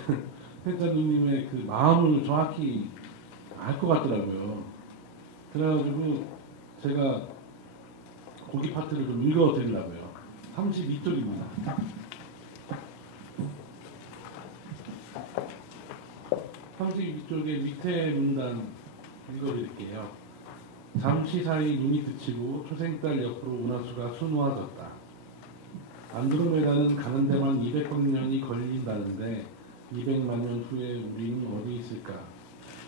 회장님의 그 마음을 정확히 알 것 같더라고요. 그래가지고 제가 고기 파트를 좀 읽어드리려고요. 32쪽입니다. 32쪽의 밑에 문단 읽어드릴게요. 잠시 사이 눈이 그치고 초생딸 옆으로 은하수가 수놓아졌다. 안드로메다는 가는 데만 200억 년이 걸린다는데 200만 년 후에 우리는 어디 있을까?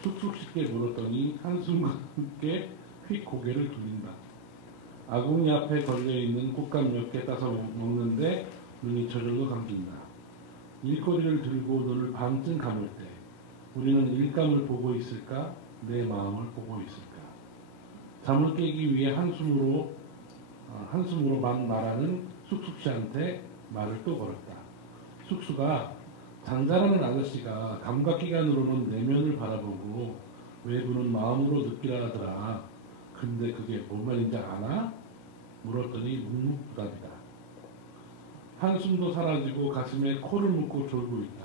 툭툭 쉽게 물었더니 한숨과 함께 휙 고개를 돌린다. 아궁이 앞에 걸려있는 꽃감 몇 개 따서 먹는데 눈이 저절로 감긴다. 일거리를 들고 눈을 반쯤 감을 때 우리는 일감을 보고 있을까? 내 마음을 보고 있을까? 잠을 깨기 위해 한숨으로만 말하는 쑥쑥씨한테 말을 또 걸었다. 쑥쑥아, 장자라는 아저씨가 감각기관으로는 내면을 바라보고 외부는 마음으로 느끼라더라. 근데 그게 뭔 말인지 아나? 물었더니 묵묵부답이다. 한숨도 사라지고 가슴에 코를 묶고 졸고 있다.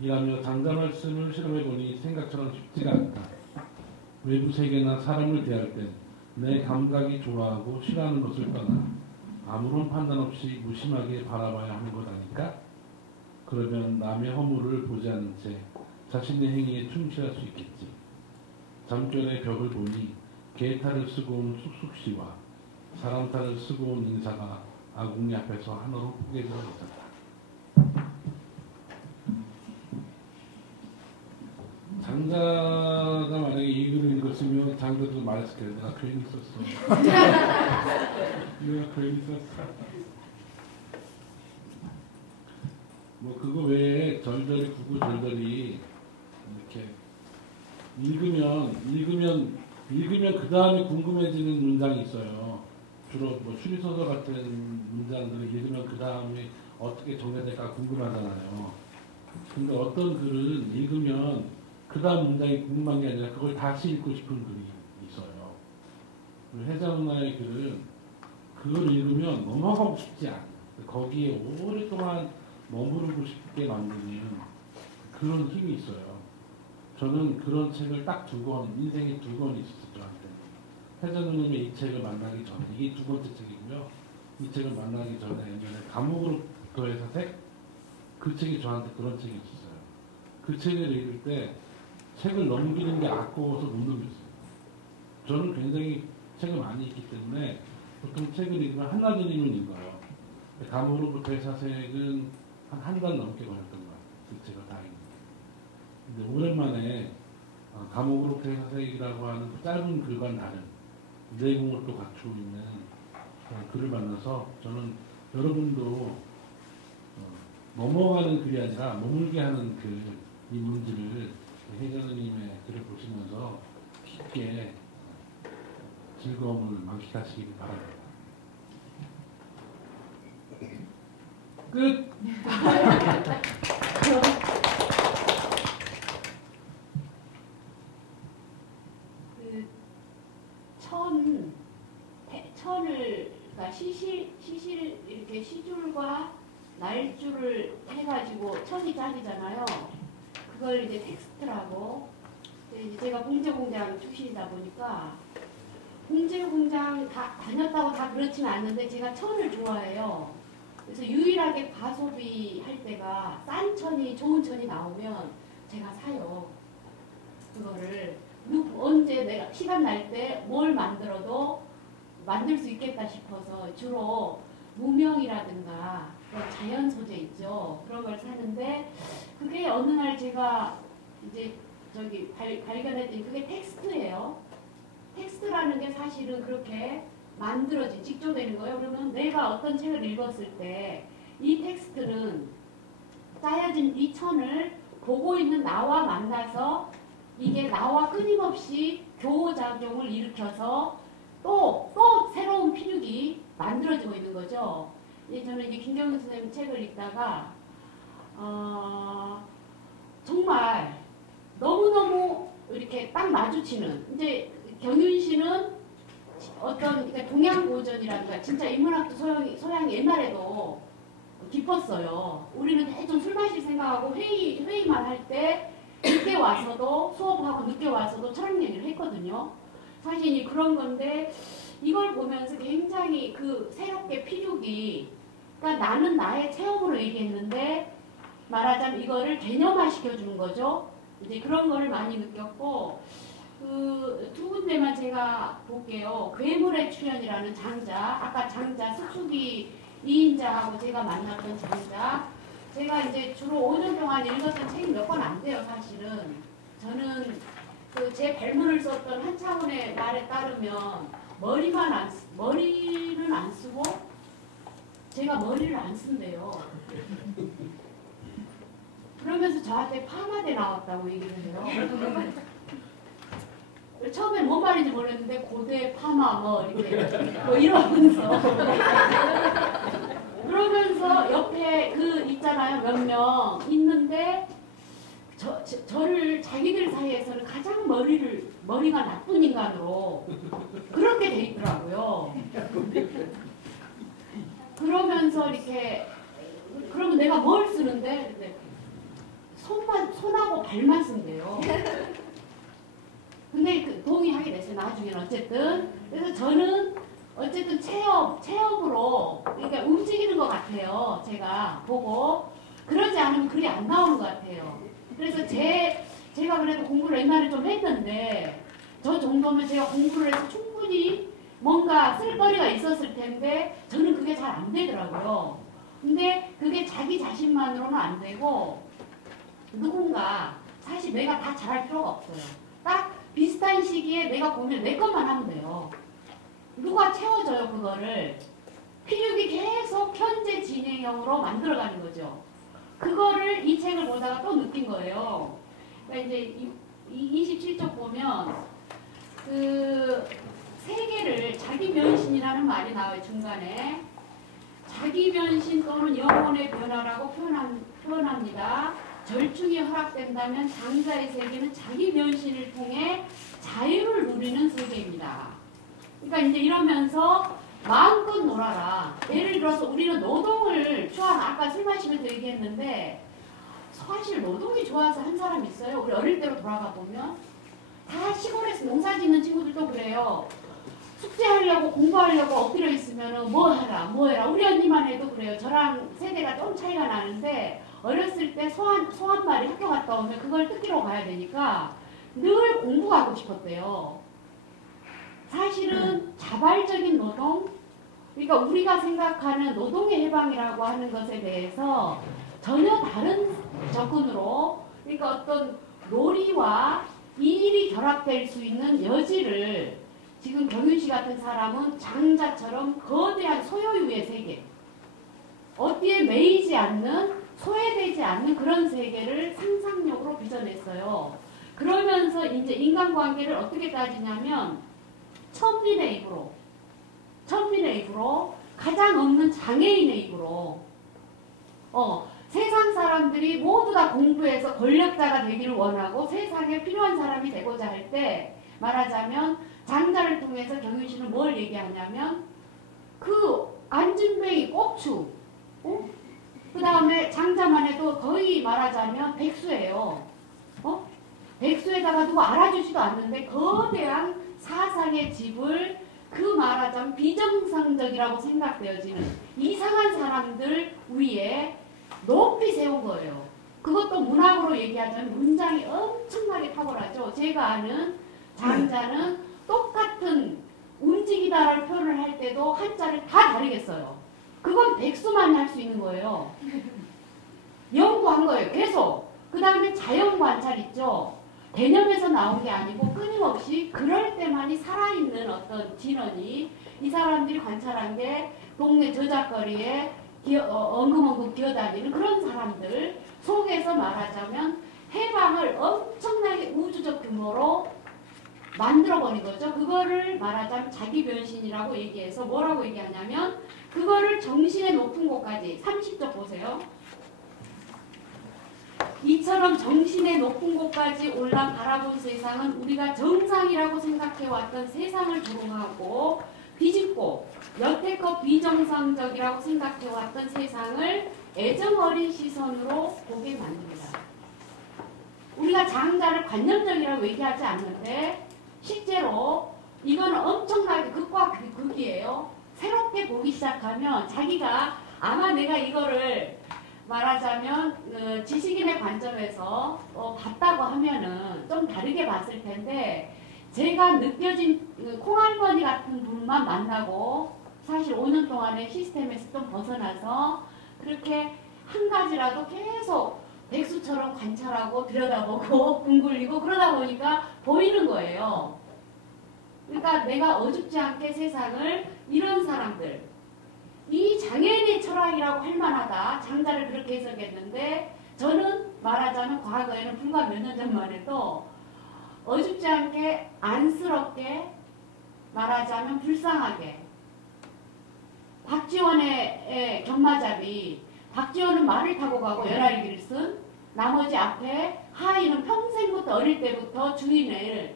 이라며 장자 말씀을 실험해보니 생각처럼 쉽지가 않다. 외부 세계나 사람을 대할 땐 내 감각이 좋아하고 싫어하는 것을 떠나 아무런 판단 없이 무심하게 바라봐야 하는 것 아닐까? 그러면 남의 허물을 보지 않은 채 자신의 행위에 충실할 수 있겠지. 잠결의 벽을 보니 개탈을 쓰고 온 쑥쑥씨와 사람탈을 쓰고 온 인사가 아궁이 앞에서 하나로 포개져 있었다. 장자가 만약에 이 글을 읽었으면 장자도 말했을 거예요. 내가 괜히 썼어. 내가 괜히 썼어. 뭐 그거 외에 절절히 구구절절히 이렇게 읽으면 그 다음에 궁금해지는 문장이 있어요. 주로 뭐 추리소설 같은 문장들을 읽으면 그 다음에 어떻게 정리될까 궁금하잖아요. 근데 어떤 글은 읽으면 그 다음 문장이 궁금한 게 아니라 그걸 다시 읽고 싶은 글이 있어요. 혜자 누나의 글은 그걸 읽으면 넘어가고 싶지 않아요. 거기에 오랫동안 머무르고 싶게 만드는 그런 힘이 있어요. 저는 그런 책을 딱 2권, 인생에 2권이 있었어요. 저한테. 혜자 누님의 이 책을 만나기 전에, 이게 2번째 책이고요. 이 책을 만나기 전에 예전에 감옥으로부터의 사색? 그 책이 저한테 그런 책이 있었어요. 그 책을 읽을 때 책을 넘기는 게 아까워서 못 넘겼어요. 저는 굉장히 책을 많이 읽기 때문에 보통 책을 읽으면 한나절이면 읽어요. 감옥으로부터의 사색은 한 달 넘게 걸렸던 것 같아요. 그 책을 다 읽는. 근데 오랜만에 감옥으로부터의 사색이라고 하는 짧은 글과는 다른 내공을 또 갖추고 있는 글을 만나서 저는 여러분도 넘어가는 글이 아니라 머물게 하는 글, 이 문제를 혜자님의 글을 보시면서 깊게 즐거움을 만끽하시기 바랍니다. 끝! 그 천을 그러니까 시실 이렇게 시줄과 날줄을 해가지고 천이 짝이잖아요. 그걸 이제 텍스트라고. 이제 제가 봉제공장 출신이다 보니까 봉제공장 다 다녔다고 다 그렇지는 않는데 제가 천을 좋아해요. 그래서 유일하게 과소비 할 때가 싼 천이 좋은 천이 나오면 제가 사요. 그거를 언제 내가 시간 날 때 뭘 만들어도 만들 수 있겠다 싶어서 주로 무명이라든가 자연 소재 있죠. 그런 걸 사는데 그게 어느 날 제가 이제 발견했더니 그게 텍스트예요. 텍스트라는 게 사실은 그렇게 만들어진 직조되는 거예요. 그러면 내가 어떤 책을 읽었을 때 이 텍스트는 짜여진 이 천을 보고 있는 나와 만나서 이게 나와 끊임없이 교호작용을 일으켜서 또 새로운 피륙이 만들어지고 있는 거죠. 저는 이제 김경윤 선생님 책을 읽다가 정말 너무너무 이렇게 딱 마주치는, 이제 경윤 씨는 어떤 그러니까 동양 고전이라든가 진짜 인문학도 소양이 옛날에도 깊었어요. 우리는 대충 술 마실 생각하고 회의만 할 때 늦게 와서도 수업하고 늦게 와서도 철학 얘기를 했거든요. 사실 그런 건데 이걸 보면서 굉장히 그 새롭게 피륙이, 그러니까 나는 나의 체험으로 얘기했는데 말하자면 이거를 개념화 시켜주는 거죠. 이제 그런 거를 많이 느꼈고, 그 두 군데만 제가 볼게요. 괴물의 출현이라는 장자, 아까 장자 숙수기 2인자하고 제가 만났던 장자, 제가 이제 주로 5년 동안 읽었던 책이 몇 권 안 돼요, 사실은. 저는 그 제 발문을 썼던 한창훈의 말에 따르면 머리는 안 쓰고 제가 머리를 안 쓴대요. 그러면서 저한테 파마대 나왔다고 얘기를 해요. 처음엔 뭔 말인지 모르겠는데 고대 파마 뭐 이렇게 뭐 이러면서 그러면서 옆에 그 있잖아요, 몇 명 있는데 저를 자기들 사이에서는 가장 머리가 나쁜 인간으로 그렇게 돼 있더라고요. 그러면서 이렇게 그러면 내가 뭘 쓰는데 손하고 발만 쓴대요. 근데 그 동의하게 됐어요, 나중에는. 어쨌든 그래서 저는 어쨌든 체험으로 그러니까 움직이는 것 같아요, 제가 보고. 그러지 않으면 글이 안 나오는 것 같아요. 그래서 제가 그래도 공부를 옛날에 좀 했는데 저 정도면 제가 공부를 해서 충분히 뭔가 쓸거리가 있었을 텐데 저는 그게 잘 안 되더라고요. 근데 그게 자기 자신만으로는 안 되고 누군가, 사실 내가 다 잘할 필요가 없어요. 딱 비슷한 시기에 내가 보면 내 것만 하면 돼요. 누가 채워줘요, 그거를. 피륙이 계속 현재 진행형으로 만들어가는 거죠. 그거를 이 책을 보다가 또 느낀 거예요. 그러니까 이제 27쪽 보면 그 세계를 자기 변신이라는 말이 나와요, 중간에. 자기 변신 또는 영혼의 변화라고 표현합니다. 절충이 허락된다면 장자의 세계는 자기 변신을 통해 자유를 누리는 세계입니다. 그러니까 이제 이러면서 마음껏 놀아라. 예를 들어서 우리는 노동을 좋아하는, 아까 술 마시면서 얘기했는데 사실 노동이 좋아서 한 사람 있어요? 우리 어릴 때로 돌아가 보면 다 시골에서 농사 짓는 친구들도 그래요. 숙제하려고 공부하려고 엎드려 있으면 뭐 해라. 우리 언니만 해도 그래요. 저랑 세대가 좀 차이가 나는데 어렸을 때 소한말이 학교 갔다 오면 그걸 뜯기러 가야 되니까 늘 공부하고 싶었대요. 사실은 자발적인 노동, 그러니까 우리가 생각하는 노동의 해방이라고 하는 것에 대해서 전혀 다른 접근으로, 그러니까 어떤 놀이와 이 일이 결합될 수 있는 여지를 지금 경윤 씨 같은 사람은 장자처럼 거대한 소요유의 세계, 어디에 매이지 않는, 소외되지 않는 그런 세계를 상상력으로 빚어냈어요. 그러면서 이제 인간관계를 어떻게 따지냐면 천민의 입으로 가장 없는 장애인의 입으로 세상 사람들이 모두 다 공부해서 권력자가 되기를 원하고 세상에 필요한 사람이 되고자 할 때 말하자면 장자를 통해서 경윤 씨는 뭘 얘기하냐면 그 안진뱅이 고추, 그 다음에 장자만 해도 거의 말하자면 백수예요. 백수에다가 누구 알아주지도 않는데 거대한 사상의 집을 그 말하자면 비정상적이라고 생각되어지는 이상한 사람들 위에 높이 세운 거예요. 그것도 문학으로 얘기하자면 문장이 엄청나게 탁월하죠. 제가 아는 장자는 똑같은 움직이다라는 표현을 할 때도 한자를 다 다르게 써요. 그건 백수만이 할 수 있는 거예요. 연구한 거예요. 계속. 그 다음에 자연 관찰 있죠. 개념에서 나온 게 아니고 끊임없이 그럴 때만이 살아있는 어떤 진원이 이 사람들이 관찰한 게 동네 저작거리에 엉금엉금 기어다니는 그런 사람들 속에서 말하자면 해방을 엄청나게 우주적 규모로 만들어버린 거죠. 그거를 말하자면 자기 변신이라고 얘기해서 뭐라고 얘기하냐면 그거를 정신의 높은 곳까지 30쪽 보세요. 이처럼 정신의 높은 곳까지 올라 바라본 세상은 우리가 정상이라고 생각해왔던 세상을 조롱하고 비집고 여태껏 비정상적이라고 생각해왔던 세상을 애정어린 시선으로 보게 만듭니다. 우리가 장자를 관념적이라고 얘기하지 않는데 실제로 이거는 엄청나게 극과 극이에요. 새롭게 보기 시작하면 자기가 아마 내가 이거를 말하자면 지식인의 관점에서 봤다고 하면은 좀 다르게 봤을 텐데 제가 느껴진 콩할머니 같은 분만 만나고 사실 5년 동안의 시스템에서 좀 벗어나서 그렇게 한 가지라도 계속 백수처럼 관찰하고 들여다보고 궁굴리고 그러다 보니까 보이는 거예요. 그러니까 내가 어줍지 않게 세상을 이런 사람들 이 장애인의 철학이라고 할 만하다. 장자를 그렇게 해석했는데 저는 말하자면 과거에는 불과 몇 년 전만 해도 어줍지 않게 안쓰럽게 말하자면 불쌍하게 박지원의 경마잡이 박지원은 말을 타고 가고 연알기를 쓴 나머지 앞에 하인은 평생부터 어릴 때부터 주인을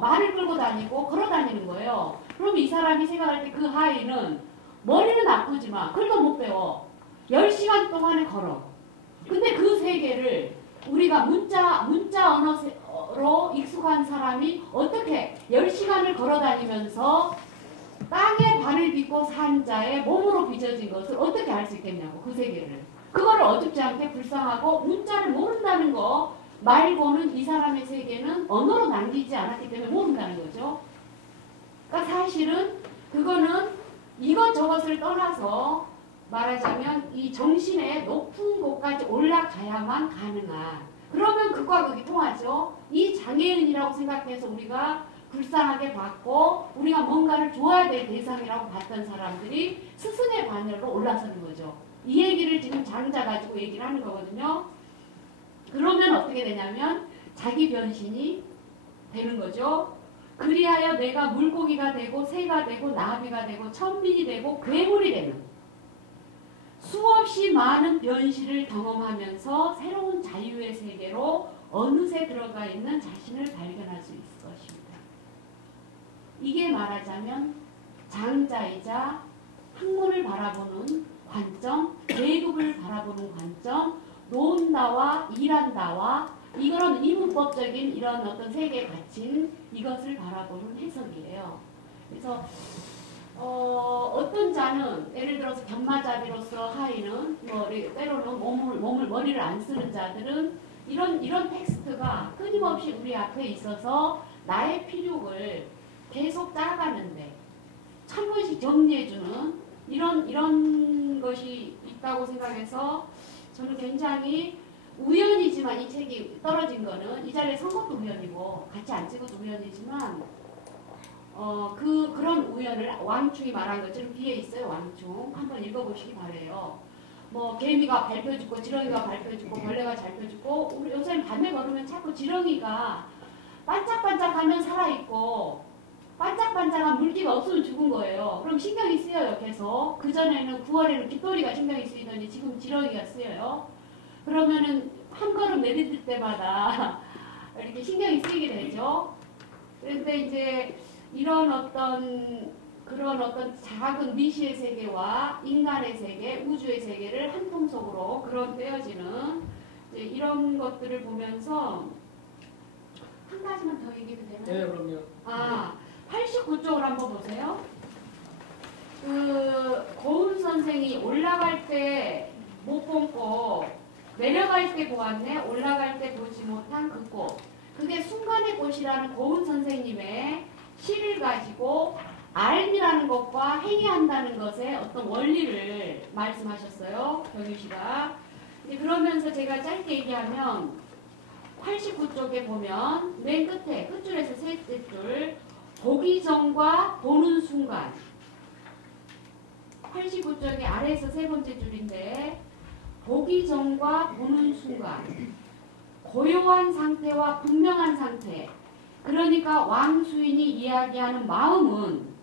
말을 끌고 다니고 걸어 다니는 거예요. 그럼 이 사람이 생각할 때 그 하인은 머리는 아프지만 글도 못 배워. 10시간 동안에 걸어. 근데 그 세계를 우리가 문자 언어로 익숙한 사람이 어떻게 10시간을 걸어 다니면서 땅에 발을 딛고 산 자의 몸으로 빚어진 것을 어떻게 알 수 있겠냐고 그 세계를. 그거를 어줍지 않게 불쌍하고 문자를 모른다는 거 말고는 이 사람의 세계는 언어로 남기지 않았기 때문에 모른다는 거죠. 그러니까 사실은 그거는 이것저것을 떠나서 말하자면 이 정신의 높은 곳까지 올라가야만 가능한 그러면 극과 극이 통하죠. 이 장애인이라고 생각해서 우리가 불쌍하게 봤고 우리가 뭔가를 줘야 될 대상이라고 봤던 사람들이 스승의 반열로 올라서는 거죠. 이 얘기를 지금 장자 가지고 얘기를 하는 거거든요. 그러면 어떻게 되냐면 자기 변신이 되는 거죠. 그리하여 내가 물고기가 되고 새가 되고 나비가 되고 천민이 되고 괴물이 되는 수없이 많은 변신을 경험하면서 새로운 자유의 세계로 어느새 들어가 있는 자신을 발견할 수 있을 것입니다. 이게 말하자면 장자이자 학문을 바라보는 관점, 계급을 바라보는 관점, 논다와 일한다와 이거는 이문법적인 이런 어떤 세계에 갇힌 이것을 바라보는 해석이에요. 그래서 어떤 자는 예를 들어서 견마잡이로서 하인은 때로는 머리를 안 쓰는 자들은 이런 텍스트가 끊임없이 우리 앞에 있어서 나의 필요를 계속 짜가는데 한 번씩 정리해주는 이런 것이 있다고 생각해서 저는 굉장히 우연이지만 이 책이 떨어진 거는 이 자리에 선 것도 우연이고 같이 안 찍어도 우연이지만 그런 우연을 왕충이 말한 것처럼 뒤에 있어요. 왕충 한번 읽어보시기 바래요. 뭐 개미가 밟혀주고 지렁이가 밟혀주고 벌레가 밟혀주고 우리 요새는 밤에 걸으면 자꾸 지렁이가 반짝반짝하면 살아있고 반짝반짝한 물기가 없으면 죽은 거예요. 그럼 신경이 쓰여요. 계속. 그전에는 9월에는 깃돌이가 신경이 쓰이더니 지금 지렁이가 쓰여요. 그러면은 한 걸음 내딛을 때마다 이렇게 신경이 쓰이게 되죠. 그런데 이제 그런 어떤 작은 미시의 세계와 인간의 세계, 우주의 세계를 한 통 속으로 그런 떼어지는 이런 것들을 보면서 한 가지만 더 얘기해도 되나요? 네, 그럼요. 89쪽을 한번 보세요. 고은 선생이 올라갈 때 못 본 꽃, 내려갈 때 보았네, 올라갈 때 보지 못한 그 꽃. 그게 순간의 꽃이라는 고은 선생님의 시를 가지고 알미라는 것과 행위한다는 것의 어떤 원리를 말씀하셨어요. 경유 씨가. 그러면서 제가 짧게 얘기하면 89쪽에 보면 맨 끝에 끝줄에서 셋째 줄 보기 전과 보는 순간 89쪽의 아래에서 세 번째 줄인데 보기 전과 보는 순간 고요한 상태와 분명한 상태 그러니까 왕수인이 이야기하는 마음은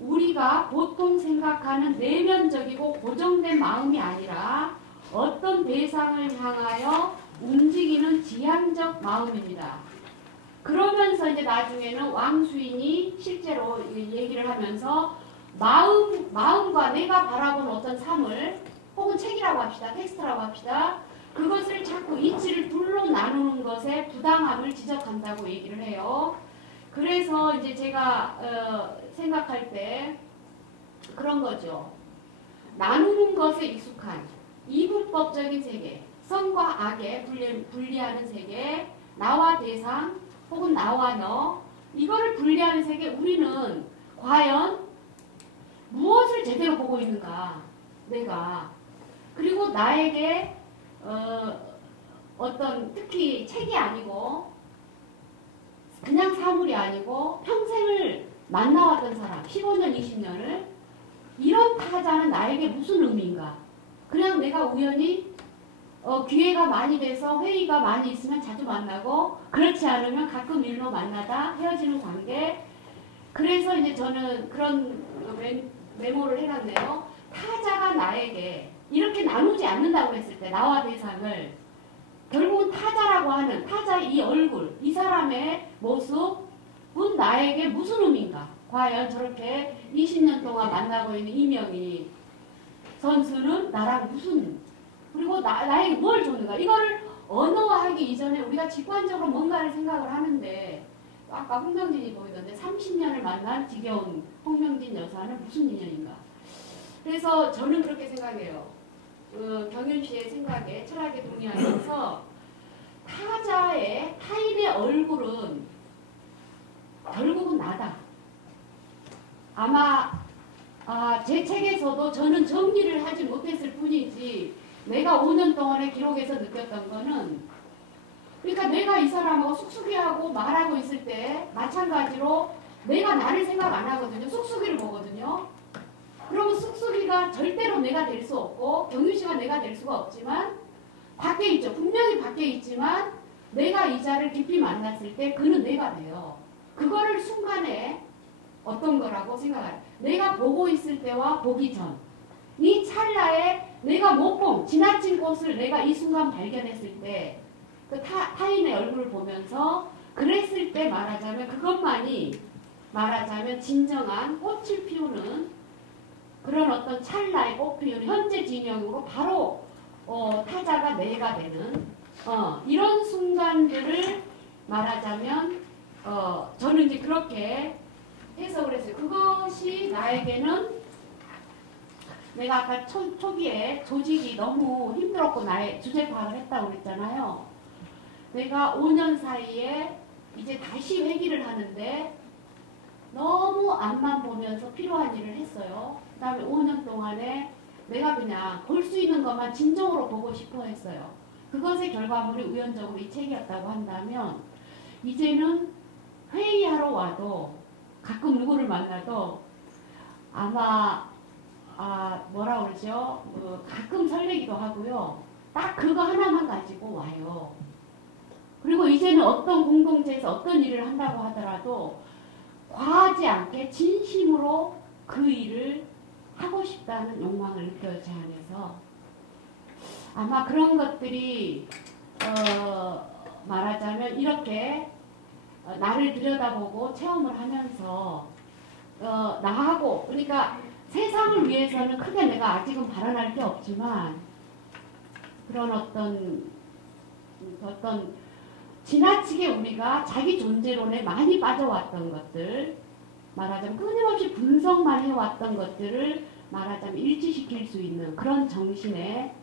우리가 보통 생각하는 내면적이고 고정된 마음이 아니라 어떤 대상을 향하여 움직이는 지향적 마음입니다. 그러면서 이제 나중에는 왕수인이 실제로 얘기를 하면서 마음과 내가 바라본 어떤 삶을 혹은 책이라고 합시다. 텍스트라고 합시다. 그것을 자꾸 이치를 둘로 나누는 것에 부당함을 지적한다고 얘기를 해요. 그래서 이제 제가 생각할 때 그런 거죠. 나누는 것에 익숙한 이분법적인 세계, 선과 악에 분리하는 세계, 나와 대상 혹은 나와 너 이거를 분리하는 세계 우리는 과연 무엇을 제대로 보고 있는가 내가 그리고 나에게 어떤 특히 책이 아니고 그냥 사물이 아니고 평생을 만나왔던 사람 15년 20년을 이런 타자는 나에게 무슨 의미인가 그냥 내가 우연히 기회가 많이 돼서 회의가 많이 있으면 자주 만나고 그렇지 않으면 가끔 일로 만나다 헤어지는 관계 그래서 이제 저는 그런 메모를 해놨네요. 타자가 나에게 이렇게 나누지 않는다고 했을 때 나와 대상을 결국은 타자라고 하는 타자의 이 얼굴 이 사람의 모습은 나에게 무슨 의미인가 과연 저렇게 20년 동안 만나고 있는 이명희 선수는 나랑 무슨 그리고 나에게 뭘 줬는가 이거를 언어화하기 이전에 우리가 직관적으로 뭔가를 생각을 하는데 아까 홍명진이 보이던데 30년을 만난 지겨운 홍명진 여사는 무슨 인연인가 그래서 저는 그렇게 생각해요. 경윤 씨의 생각에 철학에 동의하면서 타인의 얼굴은 결국은 나다. 아마 제 책에서도 저는 정리를 하지 못했을 뿐이지 내가 5년 동안의 기록에서 느꼈던 거는 그러니까 내가 이 사람하고 쑥쑥이하고 말하고 있을 때 마찬가지로 내가 나를 생각 안 하거든요. 쑥쑥이를 보거든요. 그러면 쑥쑥이가 절대로 내가 될 수 없고 경윤 씨가 내가 될 수가 없지만 밖에 있죠. 분명히 밖에 있지만 내가 이 자를 깊이 만났을 때 그는 내가 돼요. 그거를 순간에 어떤 거라고 생각해요. 내가 보고 있을 때와 보기 전. 이 찰나에 내가 못 본 지나친 꽃을 내가 이 순간 발견했을 때 그 타인의 얼굴을 보면서 그랬을 때 말하자면 그것만이 말하자면 진정한 꽃을 피우는 그런 어떤 찰나의 꽃 피우는 현재 진영으로 바로 타자가 내가 되는 이런 순간들을 말하자면 저는 이제 그렇게 해석을 했어요. 그것이 나에게는 내가 아까 초기에 조직이 너무 힘들었고 나의 주제 파악을 했다고 그랬잖아요. 내가 5년 사이에 이제 다시 회귀를 하는데 너무 앞만 보면서 필요한 일을 했어요. 그 다음에 5년 동안에 내가 그냥 볼 수 있는 것만 진정으로 보고 싶어 했어요. 그것의 결과물이 우연적으로 이 책이었다고 한다면 이제는 회의하러 와도 가끔 누구를 만나도 아마 뭐라 그러죠? 가끔 설레기도 하고요. 딱 그거 하나만 가지고 와요. 그리고 이제는 어떤 공동체에서 어떤 일을 한다고 하더라도 과하지 않게 진심으로 그 일을 하고 싶다는 욕망을 느껴요. 제 안에서. 아마 그런 것들이 말하자면 이렇게 나를 들여다보고 체험을 하면서 나하고 그러니까 세상을 위해서는 크게 내가 아직은 발언할 게 없지만 그런 어떤 지나치게 우리가 자기 존재론에 많이 빠져왔던 것들 말하자면 끊임없이 분석만 해왔던 것들을 말하자면 일치시킬 수 있는 그런 정신의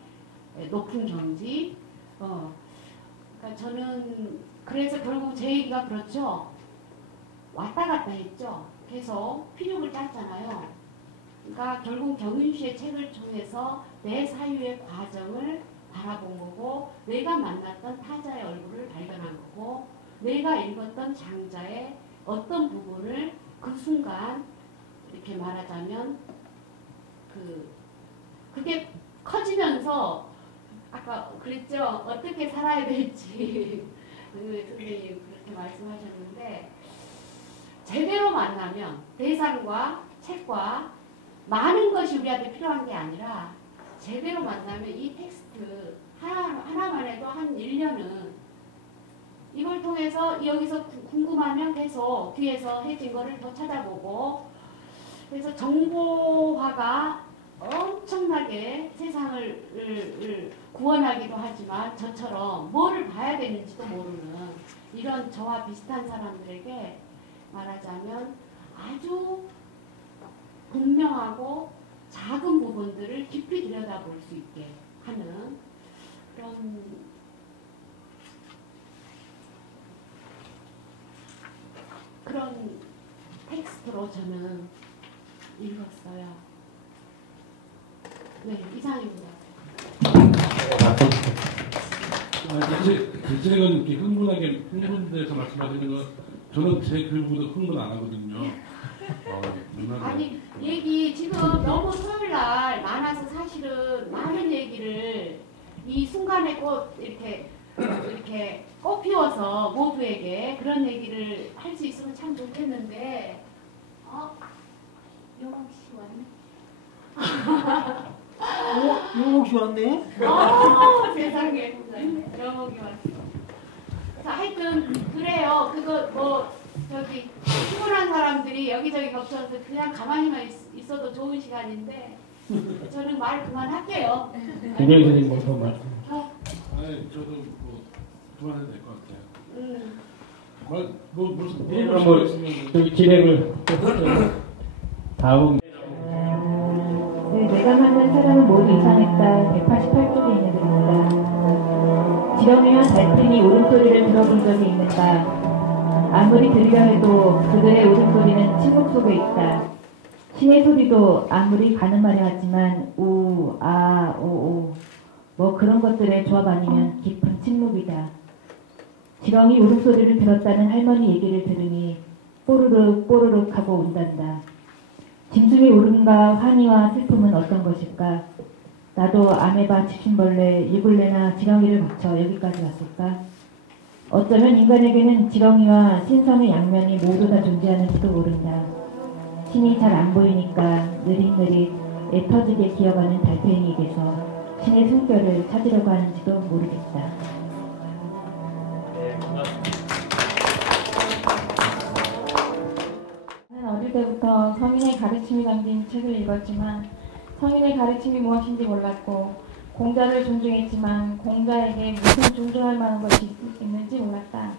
높은 경지 그러니까 저는 그래서 결국 제 얘기가 그렇죠. 왔다 갔다 했죠. 계속 피력을 짰잖아요. 그러니까 결국 경윤 씨의 책을 통해서 내 사유의 과정을 바라본 거고, 내가 만났던 타자의 얼굴을 발견한 거고, 내가 읽었던 장자의 어떤 부분을 그 순간 이렇게 말하자면 그게 커지면서 아까 그랬죠. 어떻게 살아야 될지 선생님 그렇게 말씀하셨는데, 제대로 만나면 대상과 책과 많은 것이 우리한테 필요한 게 아니라 제대로 만나면 이 텍스트 하나만 해도 한 1년은 이걸 통해서 여기서 궁금하면 계속 뒤에서 해진 거를 더 찾아보고, 그래서 정보화가 엄청나게 세상을 구원하기도 하지만 저처럼 뭐를 봐야 되는지도 모르는 이런 저와 비슷한 사람들에게 말하자면 아주 분명하고 작은 부분들을 깊이 들여다볼 수 있게 하는 그런 텍스트로 저는 읽었어요. 네, 이상입니다. 대체적으로 이렇게 흥분돼서 말씀하시는 건 저는 제 글보다 흥분 안 하거든요. 아니 얘기 지금 너무 토요일날 많아서 사실은 많은 얘기를 이 순간에 꼭 이렇게 꽃 피워서 모두에게 그런 얘기를 할 수 있으면 참 좋겠는데 영옥 씨 왔네. 영옥 씨 왔네? 세상에 영옥이 왔어. 자, 하여튼 그래요. 그거 뭐 저기 피곤한 사람들이 여기저기 겹쳐서 그냥 가만히만 있어도 좋은 시간인데 저는 말 그만할게요. 김영 선생님 뭐더 말씀? 아니 저도 뭐 그만해도 될 것 같아요. 무슨 저기 진행을 다음. 네, 내가 만난 사람은 모두 이상했다. 188쪽에 있는 글입니다. 지렁이와 달팽이 울음소리를 들어본 적이 있는가? 아무리 들으려 해도 그들의 울음소리는 침묵 속에 있다. 신의 소리도 아무리 가늠하려 하지만 우, 아, 오, 오 뭐 그런 것들의 조합 아니면 깊은 침묵이다. 지렁이 울음소리를 들었다는 할머니 얘기를 들으니 뽀르륵 뽀르륵 하고 운단다. 짐승의 울음과 환희와 슬픔은 어떤 것일까? 나도 아메바, 집신벌레, 이블레나 지렁이를 거쳐 여기까지 왔을까? 어쩌면 인간에게는 지렁이와 신선의 양면이 모두 다 존재하는지도 모른다. 신이 잘 안 보이니까 느릿느릿 애터지게 기어가는 달팽이에게서 신의 숨결을 찾으려고 하는지도 모르겠다. 저는 어릴 때부터 성인의 가르침이 담긴 책을 읽었지만 성인의 가르침이 무엇인지 몰랐고, 공자를 존중했지만 공자에게 무슨 존중할 만한 것이 있는지 몰랐다.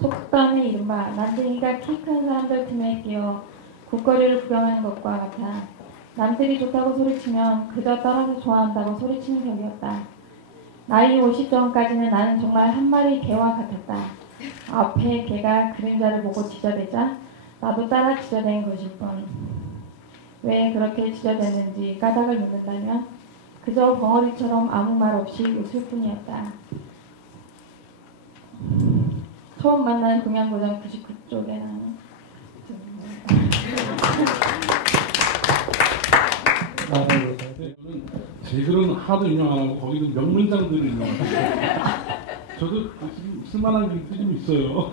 속담의 이른바 난쟁이가 키 큰 사람들 틈에 끼어 국거리를 구경하는 것과 같아 남들이 좋다고 소리치면 그저 따라서 좋아한다고 소리치는 격이었다. 나이 50전까지는 나는 정말 한 마리 개와 같았다. 앞에 개가 그림자를 보고 지저대자 나도 따라 지저댄 것일 뿐. 왜 그렇게 지저댔는지 까닭을 묻는다면 그저 벙어리처럼 아무 말 없이 웃을 뿐이었다. 처음 만난 동양고전 99쪽에 나는 저는 제 글은 하도 인용 안 하고 거기도 몇 문장들을 인용하고 저도 쓸만한 글이 좀 있어요.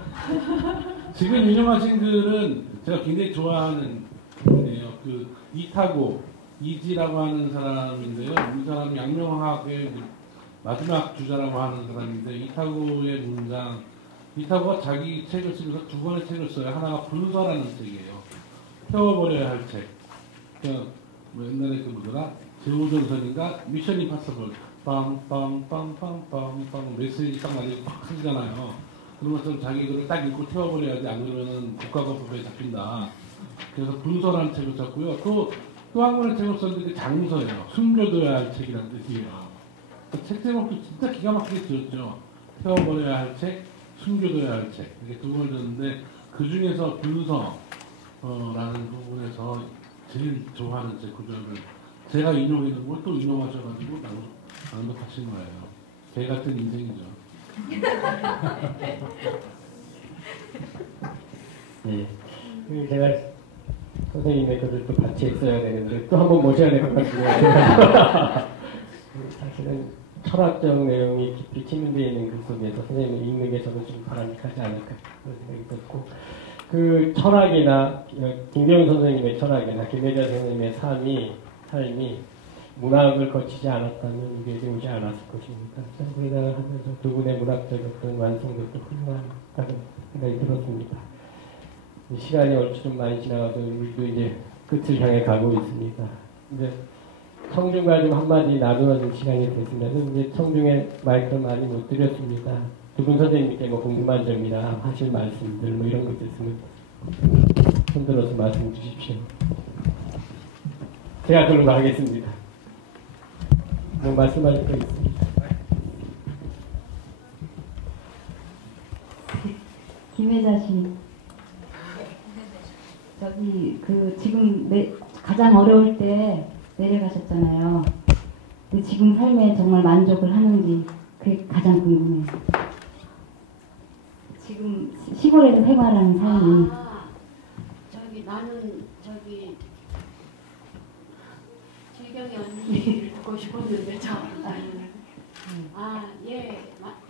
지금 인용하신 글은 제가 굉장히 좋아하는 글이에요. 그 이타고 이지라고 하는 사람인데요. 이 사람이 양명학의 마지막 주자라고 하는 사람인데, 이타고의 문장, 이타고가 자기 책을 쓰면서 두 권의 책을 써요. 하나가 분서라는 책이에요. 태워버려야 할 책. 그러니까 뭐 옛날에 그 뭐더라? 제오전선인가? 미션 임파서블. 빰빰빰빰빰빰 메시지 딱 날리고 팍 쓰잖아요. 그런 것처럼 자기 글을 딱 읽고 태워버려야지, 안 그러면 국가고법에 잡힌다. 그래서 분서라는 책을 썼고요. 또 한 권의 책을 썼는데 장서예요. 숨겨둬야 할 책이라는 뜻이에요. 책 제목도 진짜 기가 막히게 지었죠. 태워버려야 할 책, 숨겨둬야 할 책. 이렇게 두 권을 줬는데 그 중에서 분서라는 부분에서 제일 좋아하는 제 구절을 제가 인용했는 걸 또 인용하셔가지고 완벽하신 거예요. 개 같은 인생이죠. 예. 제가 선생님의 글을 또 같이 써야 되는데 또 한 번 모셔야 될 것 같은데 사실은 철학적 내용이 깊이 침입되어 있는 글 속에서 선생님을 읽는 게 저는 좀 바람직하지 않을까 그런 생각이 들었고 그 철학이나 김경윤 선생님의 철학이나 김혜자 선생님의 삶이 문학을 거치지 않았다면 이게 오지 않았을 것입니다. 거기다가 하면서 두 분의 문학적 어떤 완성도도 훌륭하다는 생각이 들었습니다. 시간이 얼추 좀 많이 지나가서 우리도 이제 끝을 향해 가고 있습니다. 이제 청중과 좀 한마디 나누는 시간이 됐습니다. 이제 청중에 마이크를 많이 못 드렸습니다. 두 분 선생님께 뭐 궁금한 점이나 하실 말씀들 뭐 이런 것 있으면 손들어서 말씀 주십시오. 제가 그런 거 하겠습니다. 뭐 말씀하실 거 있습니다. 김혜자 씨, 저기 지금 가장 어려울 때 내려가셨잖아요. 근데 지금 삶에 정말 만족을 하는지 그게 가장 궁금해요. 지금 시골에서 생활하는 삶이. 나는 질경이 언니 듣고 싶었는데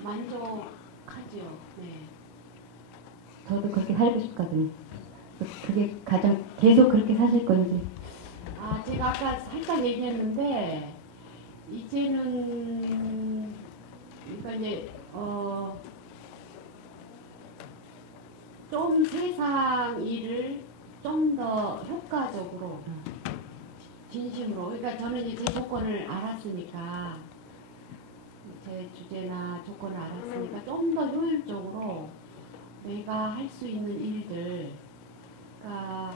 만족하죠. 네. 저도 그렇게 살고 싶거든요. 그게 가장 계속 그렇게 사실 건지. 제가 아까 살짝 얘기했는데 이제는 그러니까 이제 좀 세상 일을 좀 더 효과적으로 진심으로 그러니까 저는 이제 제 조건을 알았으니까 제 주제나 조건을 알았으니까 좀 더 효율적으로 내가 할 수 있는 일들 그러니까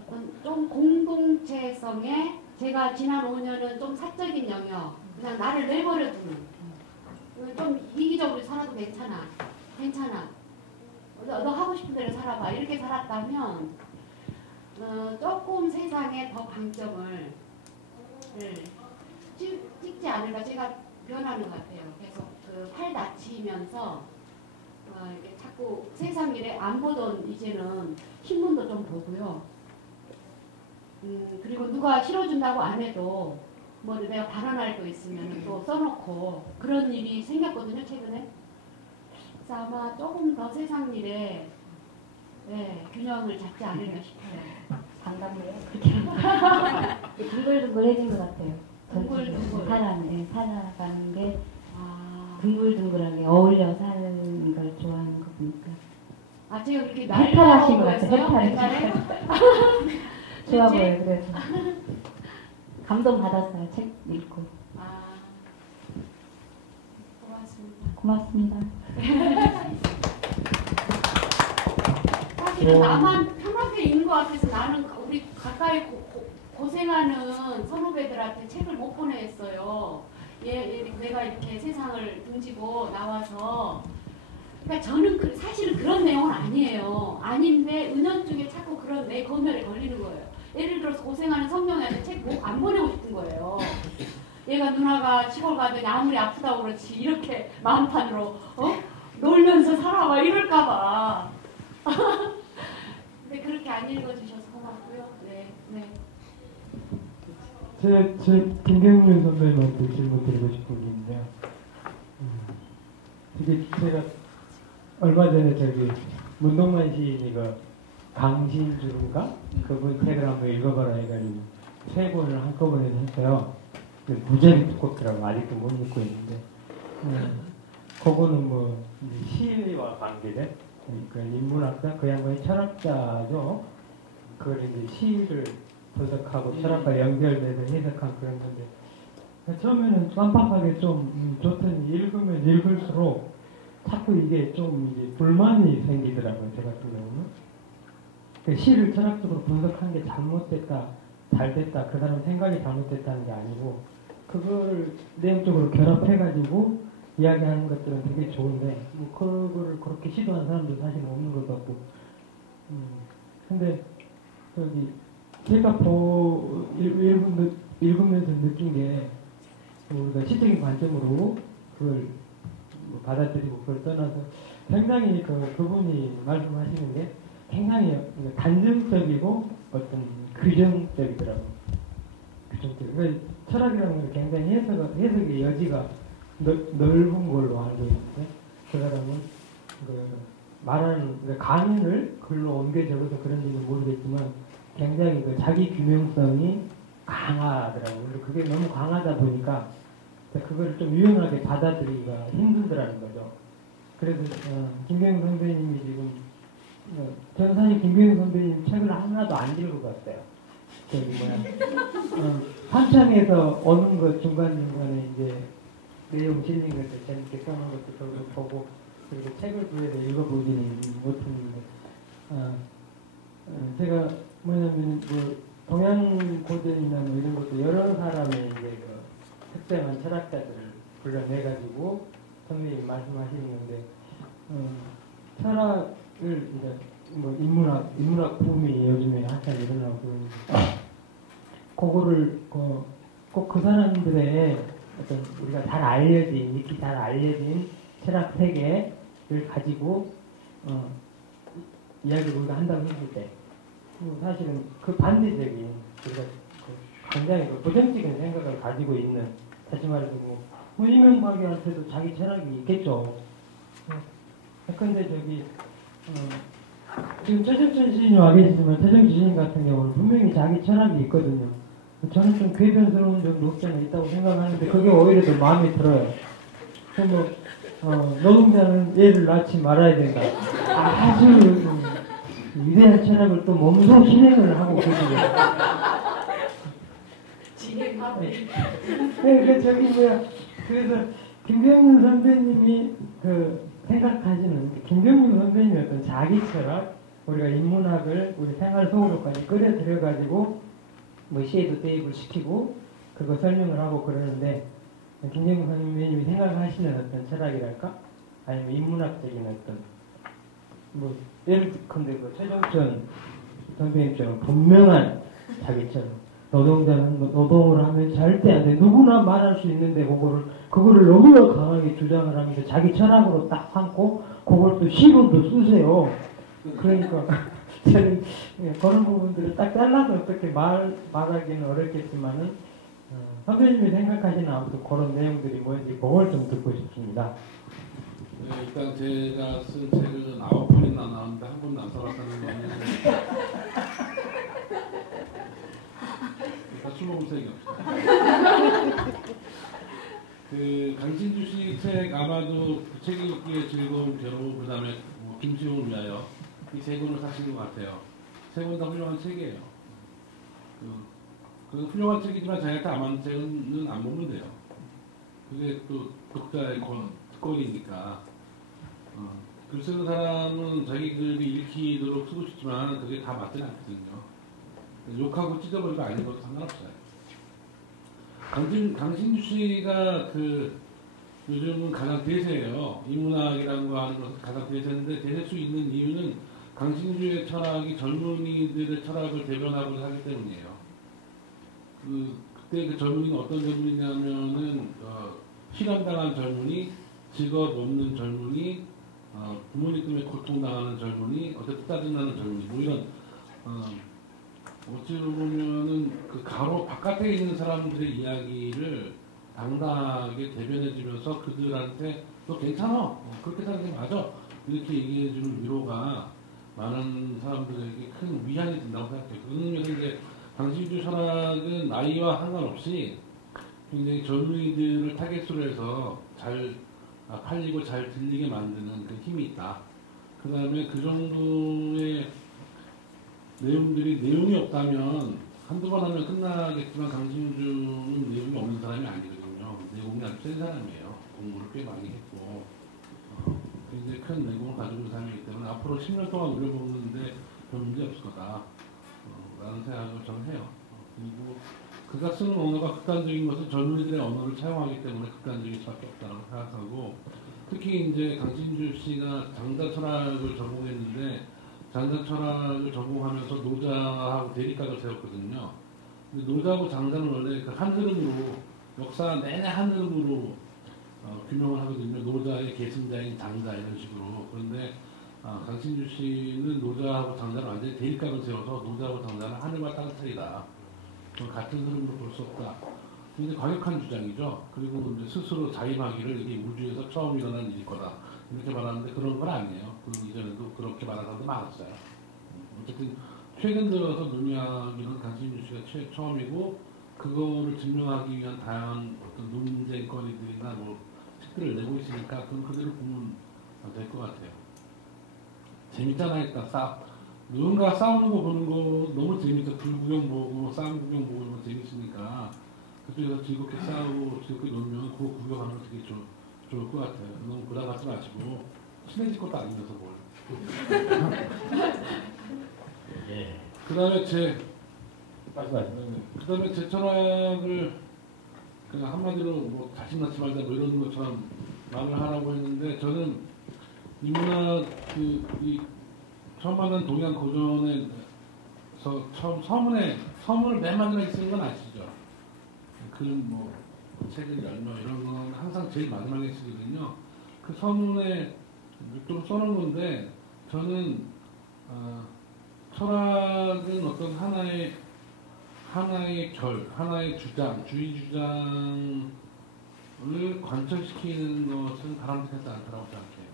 어떤 좀 공동체성에 제가 지난 5년은 좀 사적인 영역 그냥 나를 내버려 두는 좀 이기적으로 살아도 괜찮아 너 하고 싶은 대로 살아봐 이렇게 살았다면 조금 세상에 더 방점을 찍지 않을까 제가 변하는 것 같아요. 계속 팔 다치면서 이렇게 자꾸 세상 일에 안 보던 이제는 신문도 좀 보고요. 그리고 누가 실어준다고 안 해도 뭐 내가 발언할 거 있으면 또 써놓고 그런 일이 생겼거든요 최근에. 그래서 아마 조금 더 세상 일에 균형을 잡지 않을까 싶어요. 반갑네요. 그렇게 둥글둥글해진 것 같아요. 둥글둥글 살아가는 게 둥글둥글하게 어울려 사는 걸 좋아하는 거 보니까. 제가 그렇게 해탈하신 것 같아요. 해탈. 좋아 보여요. 그래서 감동 받았어요. 책 읽고. 고맙습니다. 사실은 나만 편하게 읽는 것 같아서 나는 우리 가까이 고생하는 선후배들한테 책을 못 보냈어요. 내가 이렇게 세상을 등지고 나와서 그러니까 저는 사실은 그런 내용은 아니에요. 아닌데 은연중에 자꾸 그런 내 검열에 걸리는 거예요. 예를 들어서 고생하는 성령한테 책 안 보내고 싶은 거예요. 얘가 누나가 시골 가더니 아무리 아프다고 그렇지 이렇게 마음판으로 놀면서 살아와 이럴까봐. 근데 그렇게 안 읽어주셔서 고맙고요. 네. 제 김경윤 선배님한테 질문 드리고 싶은 게 있는데요. 제가 얼마 전에 문동만 시인이 강신주인가? 그분 책을 한번 읽어봐라 해가지고 3권을 한꺼번에 했어요. 무지하게 두껍더라고. 아직도 못 읽고 있는데. 그거는 뭐 시와 관계된 그러니까 인문학자 그 양반이 철학자죠. 그걸 이제 시를 분석하고 철학과 연결돼서 해석한 그런 건데 처음에는 깜빡하게 좀 좋더니 읽으면 읽을수록 자꾸 이게 좀 이제 불만이 생기더라고요. 저 같은 경우는. 그러니까 시를 철학적으로 분석한 게 잘못됐다, 잘됐다, 그 사람 생각이 잘못됐다는 게 아니고 그거를 내용적으로 결합해가지고 이야기하는 것들은 되게 좋은데 뭐 그거를 그렇게 시도한 사람도 사실 없는 것 같고 근데 제가 읽으면서 느낀 게 우리가 시적인 관점으로 그걸 뭐 받아들이고 그걸 떠나서 굉장히 그분이 말씀하시는 게 굉장히 단정적이고 어떤 규정적이더라고요. 규정적. 그러니까 철학이라는 건 굉장히 해석의 여지가 넓은 걸로 알고 있는데 그 사람은 말하는 강인을 글로 옮겨 적어서 그런지는 모르겠지만 굉장히 자기 규명성이 강하더라고요. 그리고 그게 너무 강하다 보니까 그걸 좀 유연하게 받아들이기가 힘들더라는 거죠. 그래서 김경영 선배님이 지금 저는 사실 김경영 선배님 책을 하나도 안 읽어봤어요. 한창에서 어느 것 중간중간에 이제 내용 실린 것들 재밌게 써놓은 것도 저도 보고 그리고 책을 구해서 읽어보지는 못했는데 제가 뭐냐면 동양 고전이나 뭐 이런 것도 여러 사람의 이제 특정한 철학자들을 불러내가지고 선생님이 말씀하시는 건데 철학을 이제 뭐 인문학 붐이 요즘에 한참 일어나고 그러는데 그거를 꼭 그 사람들의 어떤 우리가 잘 알려진 익히 잘 알려진 철학 세계를 가지고 이야기를 우리가 한다고 했을 때 사실은 그 반대적인 우리가 굉장히 부정적인 생각을 가지고 있는 다시 말해서 뭐 이명박이한테도 자기 철학이 있겠죠. 근데 지금 최정천 시인이 와 계시지만 최정천 시인 같은 경우는 분명히 자기 철학이 있거든요. 저는 좀 궤변스러운 점도 없지 않아 있다고 생각하는데 그게 오히려 더 마음에 들어요. 노동자는 얘를 낳지 말아야 된다. 아주 위대한 철학을 또 몸소 실행을 하고 계시네요. 진행하고 그래서 김경윤 선배님이 생각하시는 김경윤 선배님의 어떤 자기 철학, 우리가 인문학을 우리 생활 속으로까지 끌어들여가지고 뭐 시에도 대입을 시키고 그거 설명을 하고 그러는데 김경윤 선배님이 생각하시는 어떤 철학이랄까? 아니면 인문학적인 어떤 뭐 예를 들건데 최정천 선배님처럼 분명한 자기 철학. 노동자는 노동을 하면 절대 안 돼. 누구나 말할 수 있는데 그거를 너무나 강하게 주장을 하면서 자기 철학으로 딱 삼고 그걸 또 시로도 쓰세요. 그러니까 저는 그런 부분들을 딱 잘라서 어떻게 말하기는 어렵겠지만은 선배님이 생각하시는 아무튼 그런 내용들이 뭔지 그걸 좀 듣고 싶습니다. 네, 일단 제가 쓴 책은 9권이나 나왔는데 한 권도 안 써봤다는 거는 술 먹을 책이 없어요. 강신주 씨 책 아마도 그 책 읽기에 즐거운 겨루 그다음에 김수용을 위하여 이 세 권을 사신 것 같아요. 세 권 다 훌륭한 책이에요. 그 훌륭한 책이지만 자기한테 안 맞는 책은 안 보면 돼요. 그게 또 독자의 특권이니까. 글 쓰는 사람은 자기 글이 읽히도록 쓰고 싶지만 그게 다 맞지는 않거든요. 욕하고 찢어버리고 아닌 것도 상관없어요. 강신주 씨가 요즘은 가장 대세예요. 인문학이라는 거 하는 것은 가장 대세인데 대세 수 있는 이유는 강신주의 철학이 젊은이들의 철학을 대변하고 하기 때문이에요. 그때 그 젊은이는 어떤 젊은이냐면은 실현당한 젊은이, 직업 없는 젊은이, 부모님 때문에 고통당하는 젊은이, 어쨌든 짜증나는 젊은이, 뭐 이런 어찌 보면은 그 가로 바깥에 있는 사람들의 이야기를 당당하게 대변해주면서 그들한테 너 괜찮아, 그렇게 사는 게 맞아, 이렇게 얘기해주는 위로가 많은 사람들에게 큰 위안이 된다고 생각해요. 그런 의미에서 이제 강신주 철학은 나이와 상관없이 굉장히 젊은이들을 타겟으로 해서 잘 팔리고 잘 들리게 만드는 그 힘이 있다. 그 다음에 그 정도의 내용이 없다면 한두 번 하면 끝나겠지만 강신주는 내용이 없는 사람이 아니거든요. 내용이 아주 센 사람이에요. 공부를 꽤 많이 했고 굉장히 큰 내공을 가지고 있는 사람이기 때문에 앞으로 10년 동안 노려보는데 별 문제 없을 거다 라는 생각을 저는 해요. 그리고 그가 쓰는 언어가 극단적인 것은 젊은이들의 언어를 차용하기 때문에 극단적일 수밖에 없다고 생각하고, 특히 이제 강신주 씨가 장자 철학을 전공했는데 장자 철학을 전공하면서 노자하고 대립각을 세웠거든요. 근데 노자하고 장자는 원래 그 한 흐름으로 역사 내내 한 흐름으로 규명을 하거든요. 노자의 계승자인 장자 이런 식으로. 그런데 강신주 씨는 노자하고 장자를 완전히 대립각을 세워서 노자하고 장자는 하늘과 땅 차이다. 같은 흐름으로 볼 수 없다. 굉장히 과격한 주장이죠. 그리고 이제 스스로 자임하기를 이게 우주에서 처음 일어난 일일 거다. 이렇게 말하는데 그런 건 아니에요. 그 이전에도 그렇게 말하는 사람도 많았어요. 어쨌든 최근 들어서 논의하기는 강신주 씨가 처음이고 그거를 증명하기 위한 다양한 어떤 논쟁거리들이나 뭐 책들을 내고 있으니까 그건 그대로 보면 될 것 같아요. 재밌잖아요. 일단 누군가 싸우는 거 보는 거 너무 재밌어. 불구경 보고 싸움 구경 보고 이런 거 재밌으니까 그쪽에서 즐겁게 싸우고 즐겁게 놀면 그거 구경하는 거 되게 좋을 것 같아요. 너무 부담 갖지 마시고 친해질 것도 아니면서 뭘. 예. 그다음에 말씀하세요. 그다음에 제 철학을 그냥 한마디로 뭐 자신 낳지 말자 뭐 이런 것처럼 말을 하라고 했는데 저는 인문학 이 처음 만난 동양 고전에서 처음 서문을 맨 마지막에 쓰는 건 아시죠? 뭐 책을 열며 이런 건 항상 제일 마지막에 쓰거든요. 그 서문에 좀 써놓은 건데 저는 철학은 어떤 하나의 하나의 주장, 주의 주장을 관철시키는 것은 바람직하지 않다고 생각해요.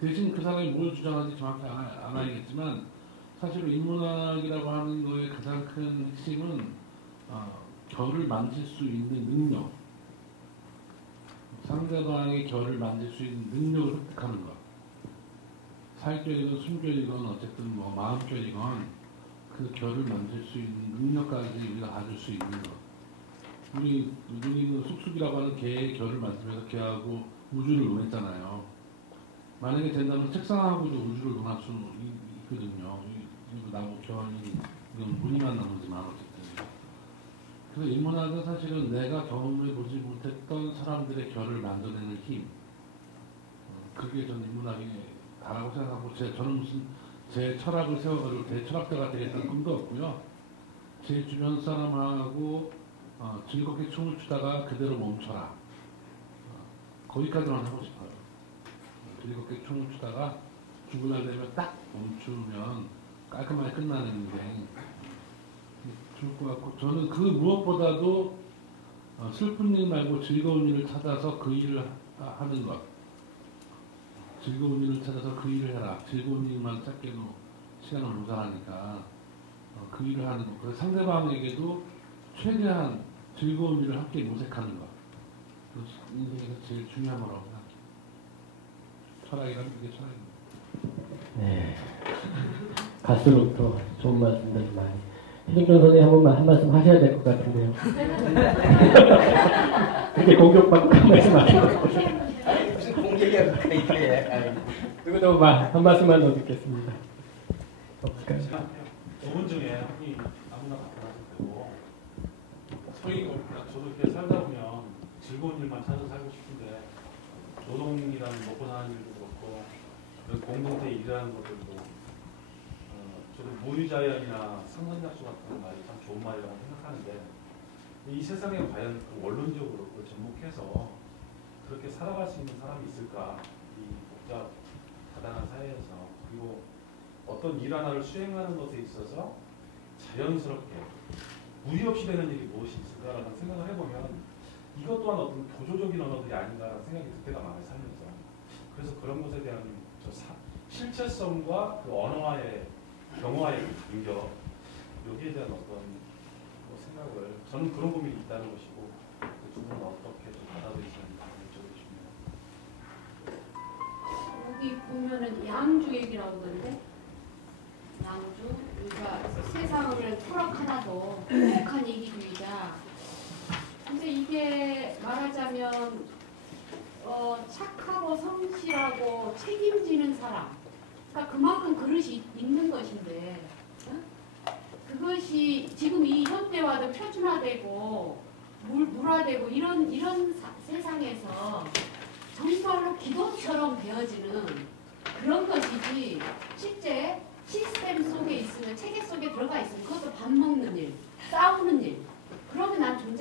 대신 그 사람이 뭘 주장하는지 정확히 알아야겠지만 사실은 인문학이라고 하는 거의 가장 큰 핵심은 결을 만질 수 있는 능력, 상대방의 결을 만질 수 있는 능력을 획득하는 것. 사회결이건 숨결이건 어쨌든 뭐 마음결이건 그 결을 만질 수 있는 능력까지 우리가 가질 수 있는 것. 우리는 쑥쑥이라고 하는 개의 결을 만들면서 개하고 우주를 논했잖아요. 만약에 된다면 책상하고도 우주를 논할 수 있거든요. 그리고 나무 결이 이건 무늬만 나오지만 어쨌든. 그래서 인문학은 사실은 내가 경험해보지 못했던 사람들의 결을 만들어내는 힘. 그게 전 인문학이 다라고 생각하고 저는 무슨 제 철학을 세워가지고 대철학자가 되겠다는 꿈도 없고요. 제 주변 사람하고 즐겁게 춤을 추다가 그대로 멈춰라. 거기까지만 하고 싶어요. 즐겁게 춤을 추다가 죽을 날 되면 딱 멈추면 깔끔하게 끝나는 인생 좋을 것 같고 저는 그 무엇보다도 슬픈 일 말고 즐거운 일을 찾아서 그 일을 하는 것. 즐거운 일을 찾아서 그 일을 해라. 즐거운 일만 찾게도 시간을 모자라니까 그 일을 하는 것. 그래서 상대방에게도 최대한 즐거운 일을 함께 모색하는 것. 그것이 인생에서 제일 중요한 거라고 생각해요. 철학이라면 그게 철학입니다. 네. 갈수록 더 좋은 말씀들 많이. 최종준 선생님 한 말씀 하셔야 될 것 같은데요. 그렇게 공격받고 한 말씀 하시는 것 같아요. 무슨 공격이야 그게. 누구도 한 말씀만 더 듣겠습니다. 없을까요? 두 분 중에 한 분이 아무나 답변하셔도 되고 저도 이렇게 살다 보면 즐거운 일만 찾아 살고 싶은데 노동이라는 먹고 사는 일도 그렇고 공동체 일하는 것들도 저도 무유자연이나 상선약수 같은 말이 참 좋은 말이라고 생각하는데 이 세상에 과연 그 원론적으로 그걸 접목해서 그렇게 살아갈 수 있는 사람이 있을까? 이 복잡 다단한 사회에서. 그리고 어떤 일 하나를 수행하는 것에 있어서 자연스럽게 무리 없이 되는 일이 무엇이 있을까라는 생각을 해보면 이것 또한 어떤 보조적인 언어들이 아닌가라는 생각이 들 때가 많아요, 살면서. 그래서 그런 것에 대한 실체성과 그 언어와의 경어와의 인격 여기에 대한 어떤 생각을 저는 그런 고민이 있다는 것이고 그 두 분은 어떻게 좀 받아들이시는지 여쭤보고 싶네요. 여기 보면은 양주 얘기라고 그러는데 양주 그러니까 세상을 철학하나도 행복한 이기주의자. 근데 이게 말하자면 착하고 성실하고 책임지는 사람. 그러니까 그만큼 그릇이 있는 것인데 그것이 지금 이 현대화도 표준화되고 물화되고 이런 세상에서 정말로 기도처럼 되어지는 그런 것이지 실제 시스템 속에 있으면 체계 속에 들어가 있으면 그것도 밥 먹는 일, 싸우는 일 그러면 난 좀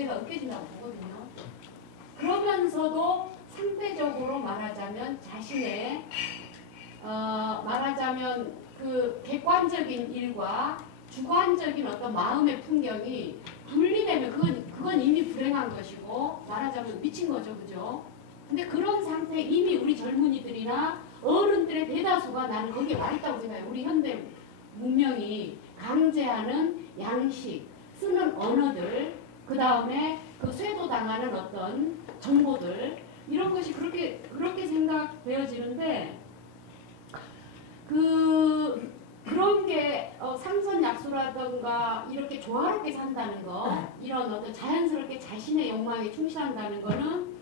어떤 그 객관적인 일과 주관적인 어떤 마음의 풍경이 분리되면 그건 이미 불행한 것이고 말하자면 미친 거죠, 그죠? 근데 그런 상태에 이미 우리 젊은이들이나 어른들의 대다수가 나는 거기에 와 있다고 생각해요. 우리 현대 문명이 강제하는 양식, 쓰는 언어들, 그 다음에 그 쇄도당하는 어떤 정보들, 이런 것이 그렇게 생각되어지는데, 그런 게 상선약수라든가 이렇게 조화롭게 산다는 거, 이런 어떤 자연스럽게 자신의 욕망에 충실한다는 거는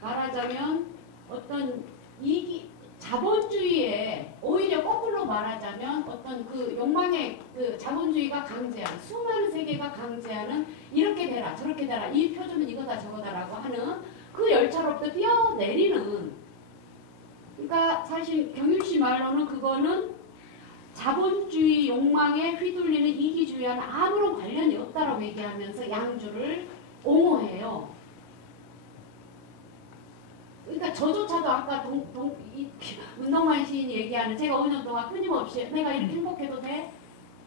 말하자면 어떤 자본주의에 오히려 거꾸로 말하자면 어떤 그 욕망의 그 자본주의가 강제한 수많은 세계가 강제하는 이렇게 되라 저렇게 되라 이 표준은 이거다 저거다라고 하는 그 열차로부터 뛰어내리는, 그러니까 사실 경윤씨 말로는 그거는 자본주의 욕망에 휘둘리는 이기주의와는 아무런 관련이 없다라고 얘기하면서 양주를 옹호해요. 그러니까 저조차도 아까 운동환 시인이 얘기하는, 제가 5년 동안 끊임없이 내가 이렇게 행복해도 돼?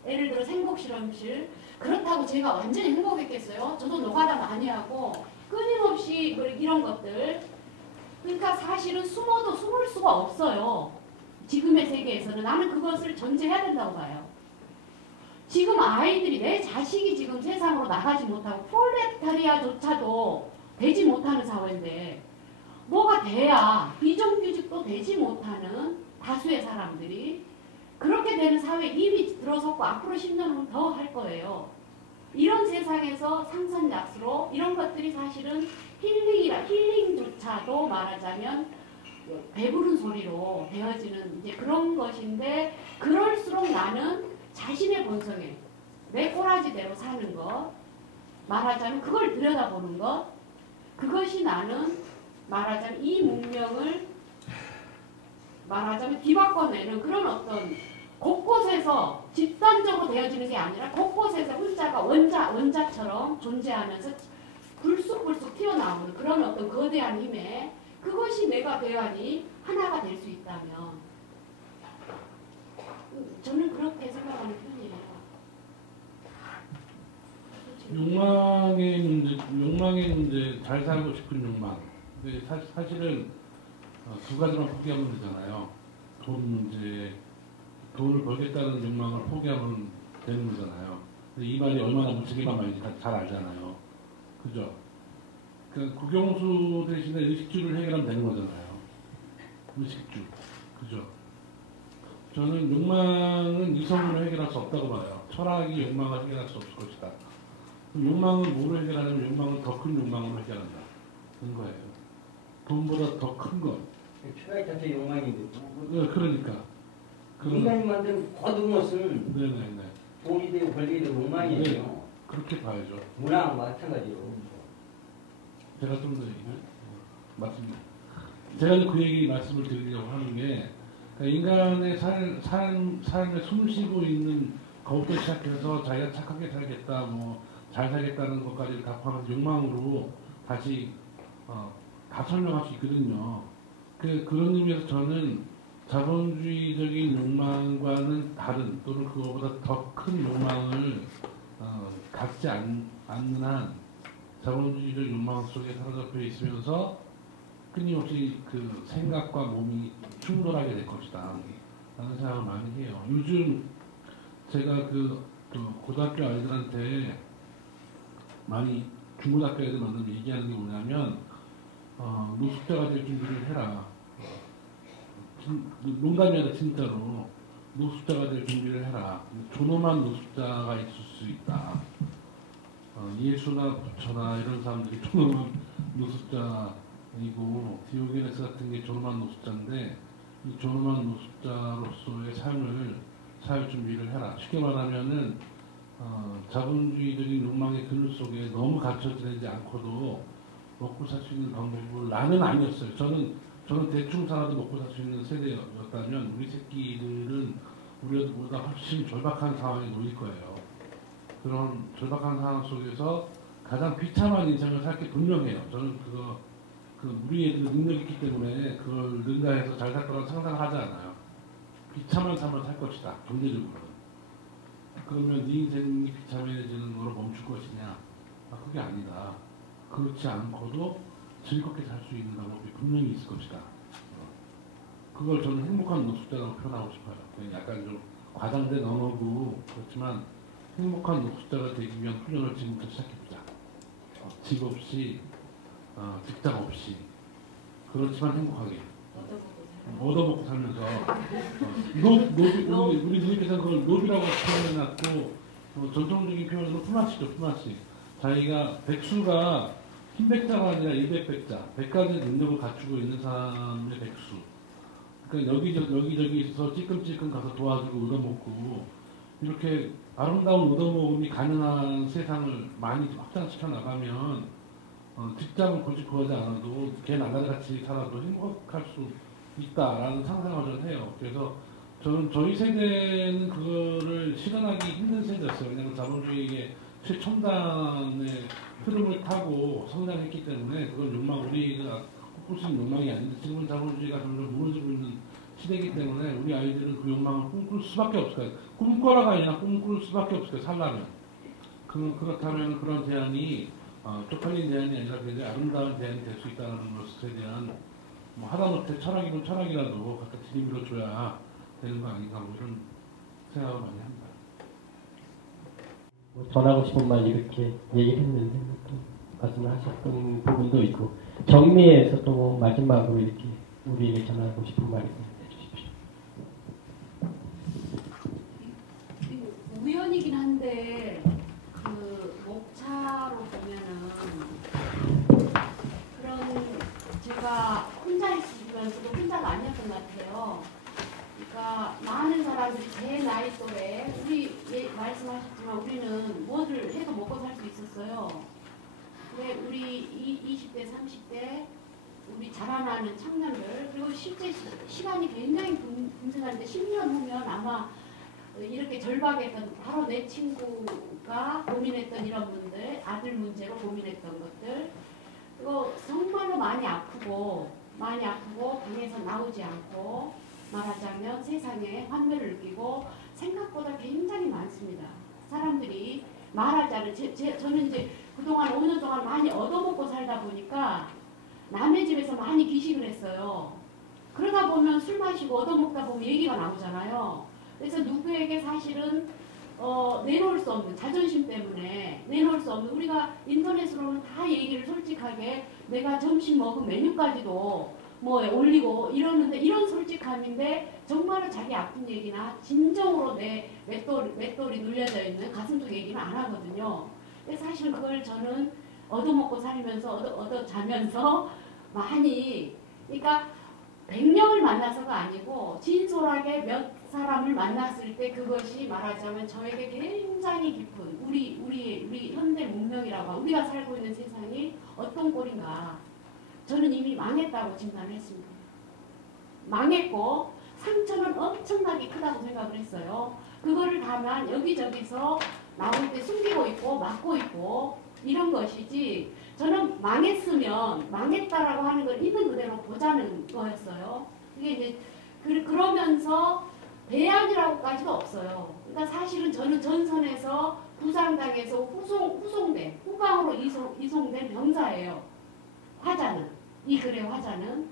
예를 들어 생복실험실, 그렇다고 제가 완전히 행복했겠어요? 저도 노가다 많이 하고 끊임없이 이런 것들, 그러니까 사실은 숨어도 숨을 수가 없어요. 지금의 세계에서는. 나는 그것을 전제해야 된다고 봐요. 지금 아이들이, 내 자식이 지금 세상으로 나가지 못하고 프롤레타리아조차도 되지 못하는 사회인데 뭐가 돼야 비정규직도 되지 못하는 다수의 사람들이 그렇게 되는 사회에 이미 들어섰고 앞으로 10년은 더 할 거예요. 이런 세상에서 상선약수로 이런 것들이 사실은 힐링조차도 말하자면 배부른 소리로 되어지는 이제 그런 것인데, 그럴수록 나는 자신의 본성에 내 꼬라지대로 사는 것, 말하자면 그걸 들여다보는 것, 그것이 나는 말하자면 이 문명을 말하자면 뒤바꿔내는 그런 어떤 곳곳에서 집단적으로 되어지는 게 아니라 곳곳에서 혼자가 원자처럼 존재하면서 불쑥불쑥 튀어나오는 그런 어떤 거대한 힘에, 그것이 내가 대안이 하나가 될 수 있다면 저는 그렇게 생각하는 편이에요. 욕망의 문제, 잘 살고 싶은 욕망. 근데 사실은 두 가지만 포기하면 되잖아요. 돈 문제, 돈을 벌겠다는 욕망을 포기하면 되는 거잖아요. 근데 이 말이 얼마나 무책임한 말인지 잘 알잖아요. 그죠? 그러니까 국영수 대신에 의식주를 해결하면 되는 거잖아요. 의식주. 그죠? 저는 욕망은 이성으로 해결할 수 없다고 봐요. 철학이 욕망을 해결할 수 없을 것이다. 욕망은 뭐로 해결하냐면 욕망은 더 큰 욕망으로 해결한다. 그런 거예요. 돈보다 더 큰 것. 철학 자체 욕망인데. 네, 그러니까. 인간이 만든 모든 것은 네네네. 돈이 되고 권력이 되고 욕망이에요. 네, 그렇게 봐야죠. 문화와 마찬가지로. 제가 좀 더 얘기를 맞습니다. 제가 그 얘기 말씀을 드리려고 하는 게, 그러니까 인간의 삶에 숨쉬고 있는 것부터 시작해서 자기가 착하게 살겠다, 뭐 잘 살겠다는 것까지 다 포함해서 욕망으로 다시 다 설명할 수 있거든요. 그런 의미에서 저는 자본주의적인 욕망과는 다른, 또는 그거보다 더 큰 욕망을 갖지 않는 한 자본주의적 욕망 속에 사로잡혀 있으면서 끊임없이 그 생각과 몸이 충돌하게 될 것이다 라는 생각을 많이 해요. 요즘 제가 그 고등학교 아이들한테 많이, 중고등학교 애들 만나면 얘기하는 게 뭐냐면 노숙자가 될 준비를 해라. 농담이 아니라 진짜로 노숙자가 될 준비를 해라. 존엄한 노숙자가 있을 수 있다. 예수나 부처나 이런 사람들이 존엄한 노숙자이고, 디오게네스 같은 게 존엄한 노숙자인데, 이 존엄한 노숙자로서의 삶을 살 준비를 해라. 쉽게 말하면은 자본주의적인 욕망의 그늘 속에 너무 갇혀 지내지 않고도 먹고 살 수 있는 방법을, 나는 아니었어요. 저는 대충 살아도 먹고 살 수 있는 세대였다면 우리 새끼들은 우리보다 훨씬 절박한 상황에 놓일 거예요. 그런 절박한 상황 속에서 가장 비참한 인생을 살 게 분명해요. 저는 우리 애들은 능력이 있기 때문에 그걸 능가해서 잘 살 거라고 상상을 하지 않아요. 비참한 삶을 살 것이다. 경제적으로는. 그러면 네 인생이 비참해지는 거로 멈출 것이냐? 그게 아니다. 그렇지 않고도 즐겁게 살 수 있는 방법이 분명히 있을 것이다. 그걸 저는 행복한 노숙자라고 표현하고 싶어요. 약간 좀 과장된 언어고 그렇지만 행복한 노숙자가 되기 위한 훈련을 지금부터 시작해보자. 집 없이, 직장 없이, 그렇지만 행복하게. 얻어먹고 살면서 우리 누님께서 그걸 노비라고 표현해놨고 전통적인 표현으로 품앗이죠. 품앗이. 자기가 백수가 흰백자가 아니라 일백백자 100가지 능력을 갖추고 있는 사람의 백수. 그러니까 여기저기서 찔끔찔끔 가서 도와주고 얻어먹고 이렇게 아름다운 얻어먹음이 가능한 세상을 많이 확장시켜 나가면 직장을 굳이 구하지 않아도 걔 나날같이 살아도 행복할 수 있다라는 상상을 저는 해요. 그래서 저는 저희 세대는 그거를 실현하기 힘든 세대였어요. 왜냐하면 자본주의의 최첨단의 흐름을 타고 성장했기 때문에 그건 우리가 꿈꿀 수 있는 욕망이 아닌데 지금은 자본주의가 점점 무너지고 있는 시대이기 때문에 우리 아이들은 그 욕망을 꿈꿀 수밖에 없을 거예요. 꿈꿔라가 아니라 꿈꿀 수밖에 없을 거예요. 살려면. 그렇다면 그런 제안이 쪽팔린 제안이 아니라 굉장히 아름다운 제안이 될 수 있다는 것에 대한 하다못해 철학이면 철학이라도 갖다 들이밀어 줘야 되는 거 아닌가 이런 생각을 많이 합니다. 전하고 싶은 말 이렇게 얘기를 했는데 또 말씀하셨던 부분도 있고 정리해서 또 마지막으로 이렇게 우리에게 전하고 싶은 말을 해주십시오. 우연이긴 한데 그 목차로 보면은 그런 제가 혼자 있으면서도 혼자가 아니었던 것 같아요. 그러니까 많은 사람들이 제 나이 또래 우리 말씀하셨지만 우리는 뭐를 해도 먹고 살 수 있었어요. 근데 우리 20대, 30대 우리 자라나는 청년들 그리고 실제 시간이 굉장히 분분한데 10년 후면 아마 이렇게 절박했던 바로 내 친구가 고민했던 이런 문제, 아들 문제로 고민했던 것들 그리고 정말로 많이 아프고 방에서 나오지 않고 말하자면 세상에 환멸을 느끼고 생각보다 굉장히 많습니다. 사람들이 말하자면 저는 이제 그동안 5년 동안 많이 얻어먹고 살다 보니까 남의 집에서 많이 기식을 했어요. 그러다 보면 술 마시고 얻어먹다 보면 얘기가 나오잖아요. 그래서 누구에게 사실은 내놓을 수 없는 자존심 때문에 내놓을 수 없는 우리가 인터넷으로는 다 얘기를 솔직하게 내가 점심 먹은 메뉴까지도 올리고 이러는데 이런 솔직함인데 정말로 자기 아픈 얘기나 진정으로 내 맷돌이 눌려져 있는 가슴속 얘기는 안 하거든요. 근데 사실은 그걸 저는 얻어먹고 살면서 얻어자면서 많이 그러니까 100명을 만나서가 아니고 진솔하게 몇 사람을 만났을 때 그것이 말하자면 저에게 굉장히 깊은 우리 현대 문명이라고 하고 우리가 살고 있는 세상이 어떤 꼴인가 저는 이미 망했다고 진단을 했습니다. 망했고 상처는 엄청나게 크다고 생각을 했어요. 그거를 다만 여기저기서 나올 때 숨기고 있고 막고 있고 이런 것이지 저는 망했으면 망했다라고 하는 걸 있는 그대로 보자는 거였어요. 이게 이제 그러면서 대안이라고까지도 없어요. 그러니까 사실은 저는 전선에서 부상당해서 후방으로 이송된 병사예요. 화자는 이 글의 화자는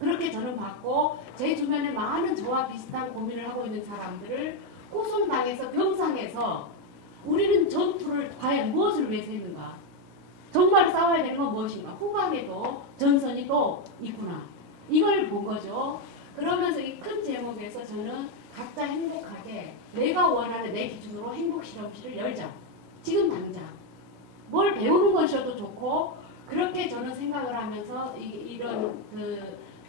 그렇게 저는 봤고 제 주변에 많은 저와 비슷한 고민을 하고 있는 사람들을 후송당해서 병상에서 우리는 전투를 과연 무엇을 위해서 했는가? 정말 싸워야 되는 건 무엇인가? 후방에도 전선이 또 있구나. 이걸 본 거죠. 그러면서 이 큰 제목에서 저는 각자 행복하게 내가 원하는 내 기준으로 행복 실험실을 열자. 지금 당장. 뭘 배우는 것이어도 좋고 그렇게 저는 생각을 하면서 이런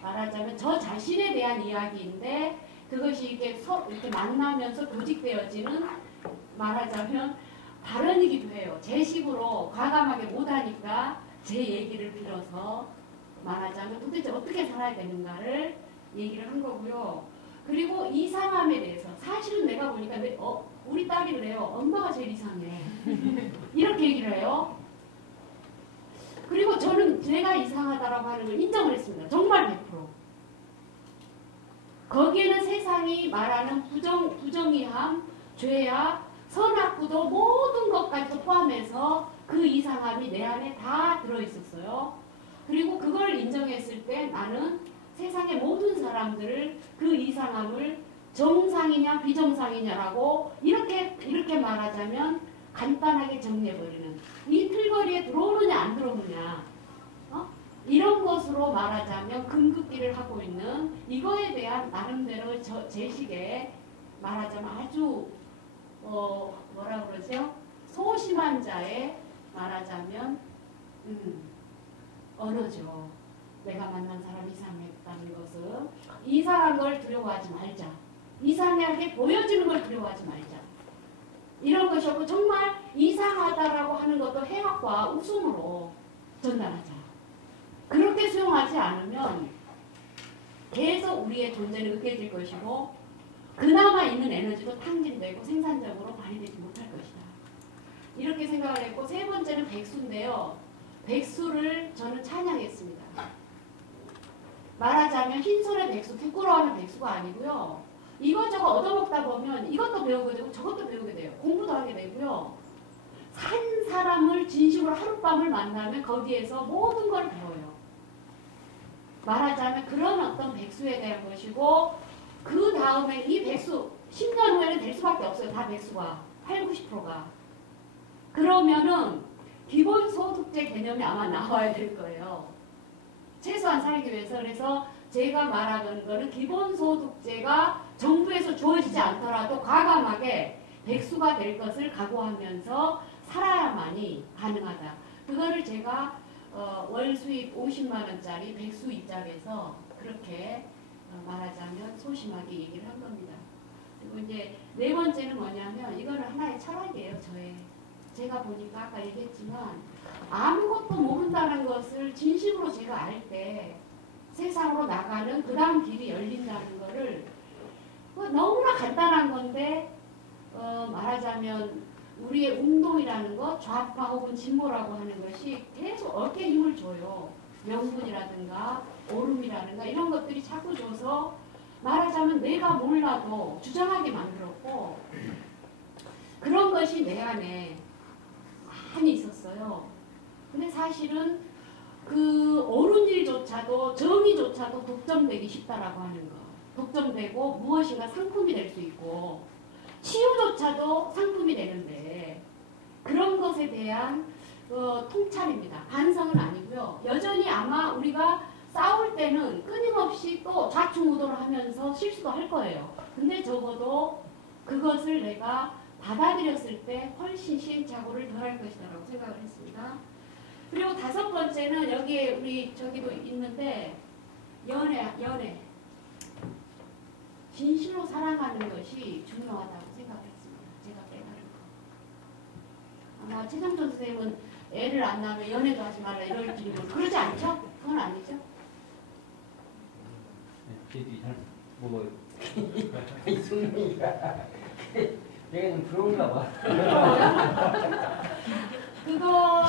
말하자면 저 자신에 대한 이야기인데 그것이 이렇게 만나면서 교직되어지는 말하자면 발언이기도 해요. 제 식으로 과감하게 못하니까 제 얘기를 빌어서 말하자면 도대체 어떻게 살아야 되는가를 얘기를 한 거고요. 그리고 이상함에 대해서 사실은 내가 보니까 우리 딸이 그래요. 엄마가 제일 이상해. 이렇게 얘기를 해요. 그리고 저는 제가 이상하다라고 하는 걸 인정을 했습니다. 정말 100%. 거기에는 세상이 말하는 부정의함, 죄악, 선악구도 모든 것까지도 포함해서 그 이상함이 내 안에 다 들어있었어요. 그리고 그걸 인정했을 때 나는 세상의 모든 사람들을 그 이상함을 정상이냐 비정상이냐라고 이렇게 말하자면 간단하게 정리해버리는, 이 틀거리에 들어오느냐 안 들어오느냐 이런 것으로 말하자면 금급기를 하고 있는 이거에 대한 나름대로 제식에 말하자면 아주 뭐라 그러죠? 소심한 자의 말하자면 언어죠. 내가 만난 사람이 이상했다는 것은 이상한 걸 두려워하지 말자. 이상하게 보여지는 걸 두려워하지 말자. 이런 것이었고, 정말 이상하다라고 하는 것도 해학과 웃음으로 전달하자. 그렇게 수용하지 않으면 계속 우리의 존재는 으깨질 것이고 그나마 있는 에너지도 탕진되고 생산적으로 발휘되지 못할 것이다. 이렇게 생각을 했고, 세 번째는 백수인데요. 백수를 저는 찬양했습니다. 말하자면 흰손의 백수, 부끄러워하는 백수가 아니고요. 이것저것 얻어먹다 보면 이것도 배우게 되고 저것도 배우게 돼요. 공부도 하게 되고요. 한 사람을 진심으로 하룻밤을 만나면 거기에서 모든 걸 배워요. 말하자면 그런 어떤 백수에 대한 것이고, 그 다음에 이 백수 10년 후에는 될 수밖에 없어요. 다 백수가 80~90%가. 그러면은 기본소득제 개념이 아마 나와야 될 거예요. 최소한 살기 위해서. 그래서 제가 말하는 거는 기본소득제가 정부에서 주어지지 않더라도 과감하게 백수가 될 것을 각오하면서 살아야만이 가능하다. 그거를 제가 월 수입 50만 원짜리 백수 입장에서 그렇게 말하자면 소심하게 얘기를 한 겁니다. 그리고 이제 네 번째는 뭐냐면, 이거는 하나의 철학이에요. 제가 보니까 아까 얘기했지만 아무것도 모른다는 것을 진심으로 제가 알 때 세상으로 나가는 그 다음 길이 열린다는 거를, 너무나 간단한 건데 말하자면 우리의 운동이라는 것, 좌파 혹은 진보라고 하는 것이 계속 어깨에 힘을 줘요. 명분이라든가 오름이라든가 이런 것들이 자꾸 줘서 말하자면 내가 몰라도 주장하게 만들었고, 그런 것이 내 안에 많이 있었어요. 근데 사실은 그 옳은 일조차도, 정의조차도 독점되기 쉽다라고 하는 거. 독점되고 무엇인가 상품이 될 수 있고, 치유조차도 상품이 되는데, 그런 것에 대한 통찰입니다. 반성은 아니고요. 여전히 아마 우리가 싸울 때는 끊임없이 또 좌충우돌을 하면서 실수도 할 거예요. 근데 적어도 그것을 내가 받아들였을 때 훨씬 시행착오를 덜 할 것이다라고 생각을 했습니다. 그리고 다섯 번째는 여기에 우리 저기도 있는데, 연애. 진실로 사랑하는 것이 중요하다고 생각했습니다. 제가 깨달은 거. 아마 최정돈 선생님은 애를 안 낳으면 연애도 하지 말라 이럴지, 그러지 않죠? 그건 아니죠? 걔들이 잘 먹어요. 이 승민이가 내가 좀 부러운가 봐. 그거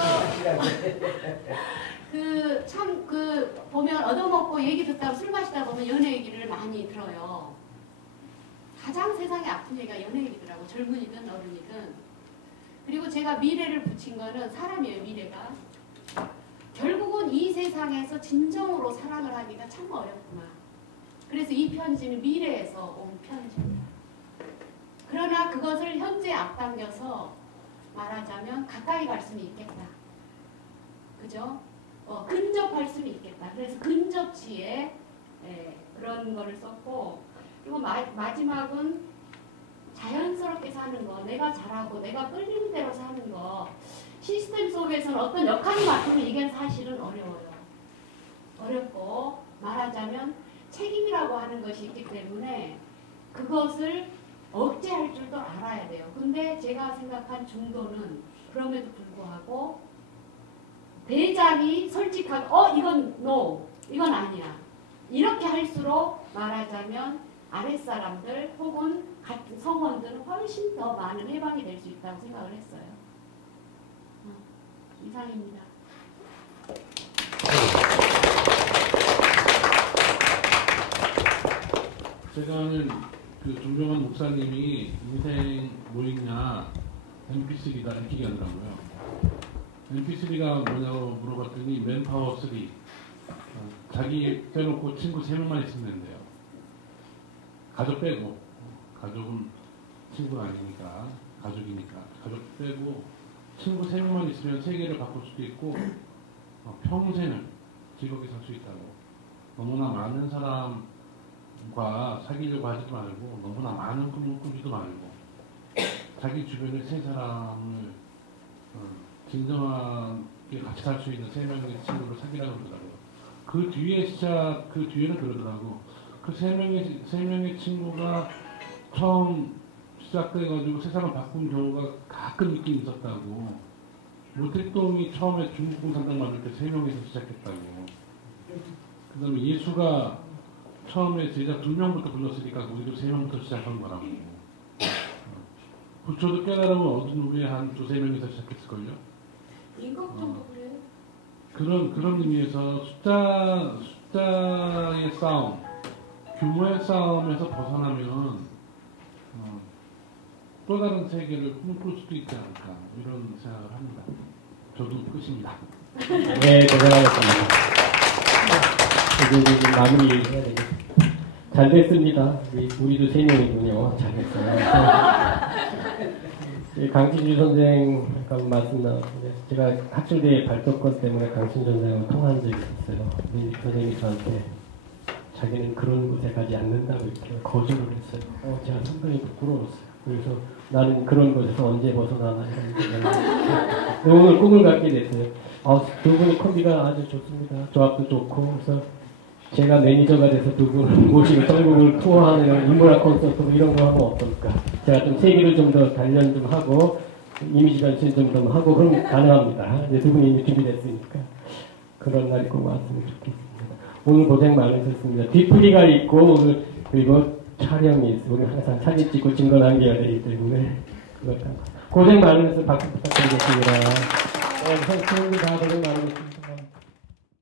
보면 얻어먹고 얘기 듣다 술 마시다 보면 연애 얘기를 많이 들어요. 가장 세상에 아픈 얘기가 연애 얘기더라고. 젊은이든 어른이든. 그리고 제가 미래를 붙인 거는 사람이에요. 미래가. 결국은 이 세상에서 진정으로 사랑을 하기가 참 어렵구나. 그래서 이 편지는 미래에서 온 편지입니다. 그러나 그것을 현재에 앞당겨서 말하자면 가까이 갈 수는 있겠다. 그죠? 근접할 수는 있겠다. 그래서 근접치에 그런 거를 썼고, 그리고 마지막은 자연스럽게 사는 거, 내가 잘하고 내가 끌리는 대로 사는 거. 시스템 속에서는 어떤 역할을 맡으면 이게 사실은 어려워요. 어렵고, 말하자면 책임이라고 하는 것이 있기 때문에 그것을 억제할 줄도 알아야 돼요. 근데 제가 생각한 중도는 그럼에도 불구하고 대장이 솔직하게 이건 no, 이건 아니야. 이렇게 할수록 말하자면 아랫사람들 혹은 같은 성원들은 훨씬 더 많은 해방이 될 수 있다고 생각을 했어요. 이상입니다. 제가 아는 그 존경한 목사님이 인생 뭐 있냐 MP3다 이렇게 얘기하더라고요. MP3가 뭐냐고 물어봤더니 맨파워 3. 자기 빼놓고 친구 3명만 있으면 된대요. 가족 빼고. 가족은 친구가 아니니까. 가족이니까. 가족 빼고 친구 3명만 있으면 세계를 바꿀 수도 있고 평생을 즐겁게 살 수 있다고. 너무나 많은 사람과 사귀려고 하지 말고 너무나 많은 꿈을 꾸지도 말고 자기 주변에 세 사람을 진정하게 같이 살 수 있는 3명의 친구를 사귀라고 그러더라고요. 그 뒤에는 그러더라고. 그 3명의 친구가 처음 시작돼가지고 세상을 바꾼 경우가 가끔 있긴 있었다고. 모택동이 처음에 중국 공산당 만들 때 3명에서 시작했다고. 그 다음에 예수가 처음에 제자 2명부터 불렀으니까 우리도 3명부터 시작한 거라고. 부처도 깨달으면 얻은 후에 한 2-3명에서 시작했을걸요? 인공 정도 그래요? 그런 의미에서 숫자의 싸움, 규모의 싸움에서 벗어나면 또 다른 세계를 꿈꿀 수도 있지 않을까 이런 생각을 합니다. 저도 끝입니다. 네, 고생하셨습니다. 이제 마무리 해야 되겠습니다. 잘 됐습니다. 우리도 3명이군요. 잘 됐어요. 강신주 선생 잠깐 말씀 나왔는데 제가 학술대 발표권 때문에 강신주 선생하고 통화한 적이 있었어요. 선생님이 저한테 자기는 그런 곳에 가지 않는다고 이렇게 거절을 했어요. 제가 상당히 부끄러웠어요. 그래서 나는 그런 곳에서 언제 벗어나나 이런 오늘 꿈을 갖게 됐어요. 두 분의 콤비가 아주 좋습니다. 조합도 좋고 그래서 제가 매니저가 돼서 두 분을 모시고 전국을 투어하는 인문학 콘서트 이런 거 하면 어떨까? 제가 좀 세계를 좀 더 단련 좀 하고 이미지 변신 좀 하고 그럼 가능합니다. 이제 두 분이 이미 준비됐으니까 그런 날이 꼭 왔으면 좋겠습니다. 오늘 고생 많으셨습니다. 뒤풀이가 있고 오늘 그리고 촬영이 있어요. 우리 항상 사진 찍고 증거 남겨야 되기 때문에 그것 고생 많으셔서 박수 부탁드리겠습니다. 감사합니다. 고생 많으셨습니다.